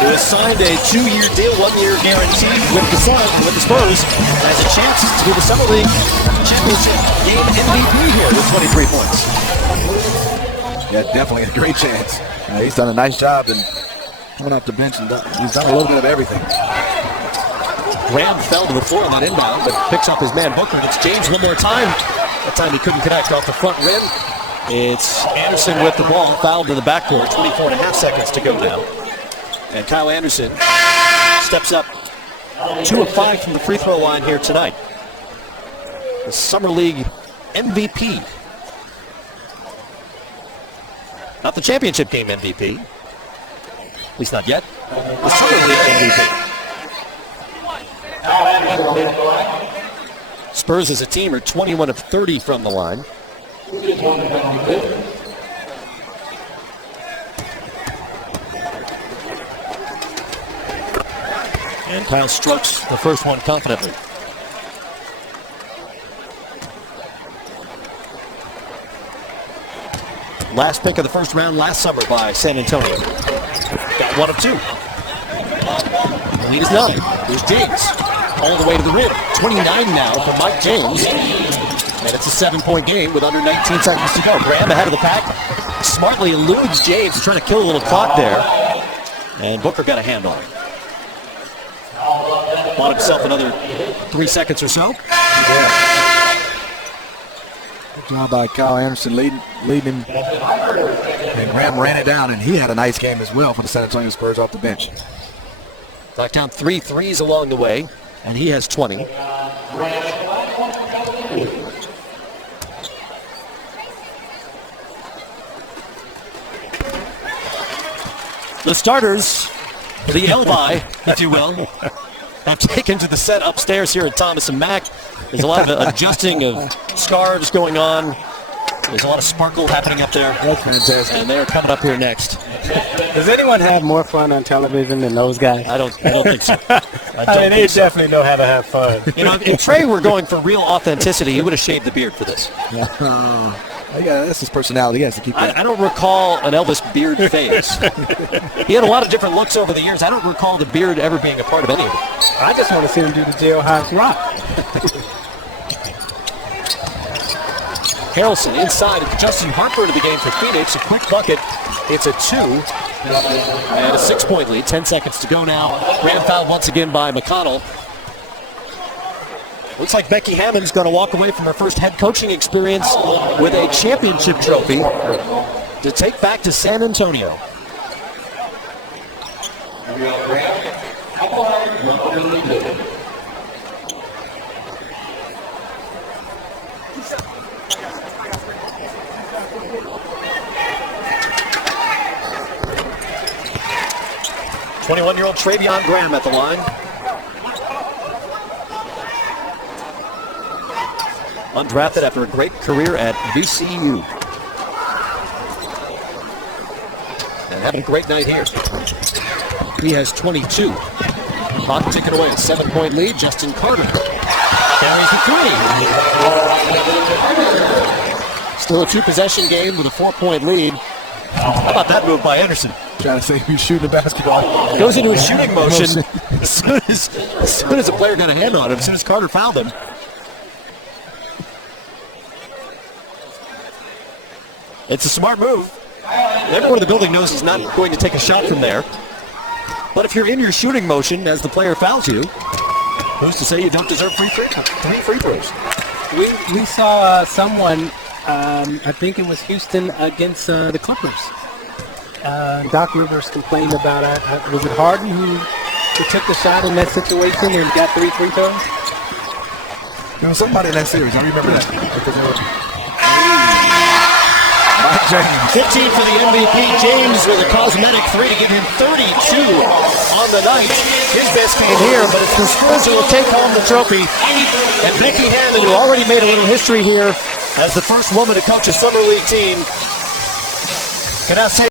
who has signed a 2-year deal, 1-year guaranteed with the Spurs, has a chance to be the Summer League championship game MVP here with 23 points. Yeah, definitely a great chance. He's done a nice job and coming off the bench, and he's done a little bit of everything. Graham fell to the floor on that inbound, but picks up his man Booker. It's James one more time. That time he couldn't connect off the front rim. It's Anderson with the ball, fouled to the backcourt. 24.5 seconds to go now. And Kyle Anderson steps up 2 of 5 from the free throw line here tonight. The Summer League MVP. Not the championship game MVP. At least not yet. The Summer League MVP. Spurs as a team are 21 of 30 from the line. And Kyle strokes the first one confidently. Last pick of the first round last summer by San Antonio. Got 1 of 2. The lead is 9. Here's James. All the way to the rim. 29 now for Mike James. And it's a 7-point game with under 19 seconds to go. Graham ahead of the pack. Smartly eludes James, trying to kill a little clock there. And Booker got a hand on it. Bought himself another 3 seconds or so. Yeah. Good job by Kyle Anderson leading him. And Graham ran it down, and he had a nice game as well for the San Antonio Spurs off the bench. Knocked down 3 threes along the way, and he has 20. The starters, the Elvi, if you will, have taken to the set upstairs here at Thomas & Mack. There's a lot of adjusting of scarves going on. There's a lot of sparkle happening up there. That's fantastic. And they're coming up here next. Does anyone have more fun on television than those guys? I don't think so. They definitely know how to have fun. You know, if Trey were going for real authenticity, he would have shaved the beard for this. Yeah, that's his personality. He has to keep that. I don't recall an Elvis beard phase. He had a lot of different looks over the years. I don't recall the beard ever being a part of any of it. I just want to see him do the jailhouse rock. Harrelson inside, Justin Harper into the game for Phoenix. A quick bucket. It's a 2 and a 6-point lead. 10 seconds to go now. Graham fouled once again by McConnell. Looks like Becky Hammond's going to walk away from her first head coaching experience with a championship trophy to take back to San Antonio. '21-year-old Travion Graham at the line. Undrafted after a great career at VCU. And having a great night here. He has 22. Clock ticking away, a 7-point lead. Justin Carter carries the 3. Still a 2-possession game with a 4-point lead. How about that move by Anderson? Trying to say who's shooting the basketball. Goes into a shooting motion as soon as a player got a hand on him, as soon as Carter fouled him. It's a smart move. Everyone in the building knows he's not going to take a shot from there. But if you're in your shooting motion as the player fouls you, who's to say you don't deserve 3 free throws? We saw someone, I think it was Houston against the Clippers. Doc Rivers complained about it. Was it Harden who took the shot in that situation and got 3 free throws? There was somebody in that series. I remember that. 15 for the MVP. James with a cosmetic 3 to give him 32 on the night. His best game here, but it's the Spurs who will take home the trophy. And Becky Hammond, who already made a little history here as the first woman to coach a Summer League team, can now say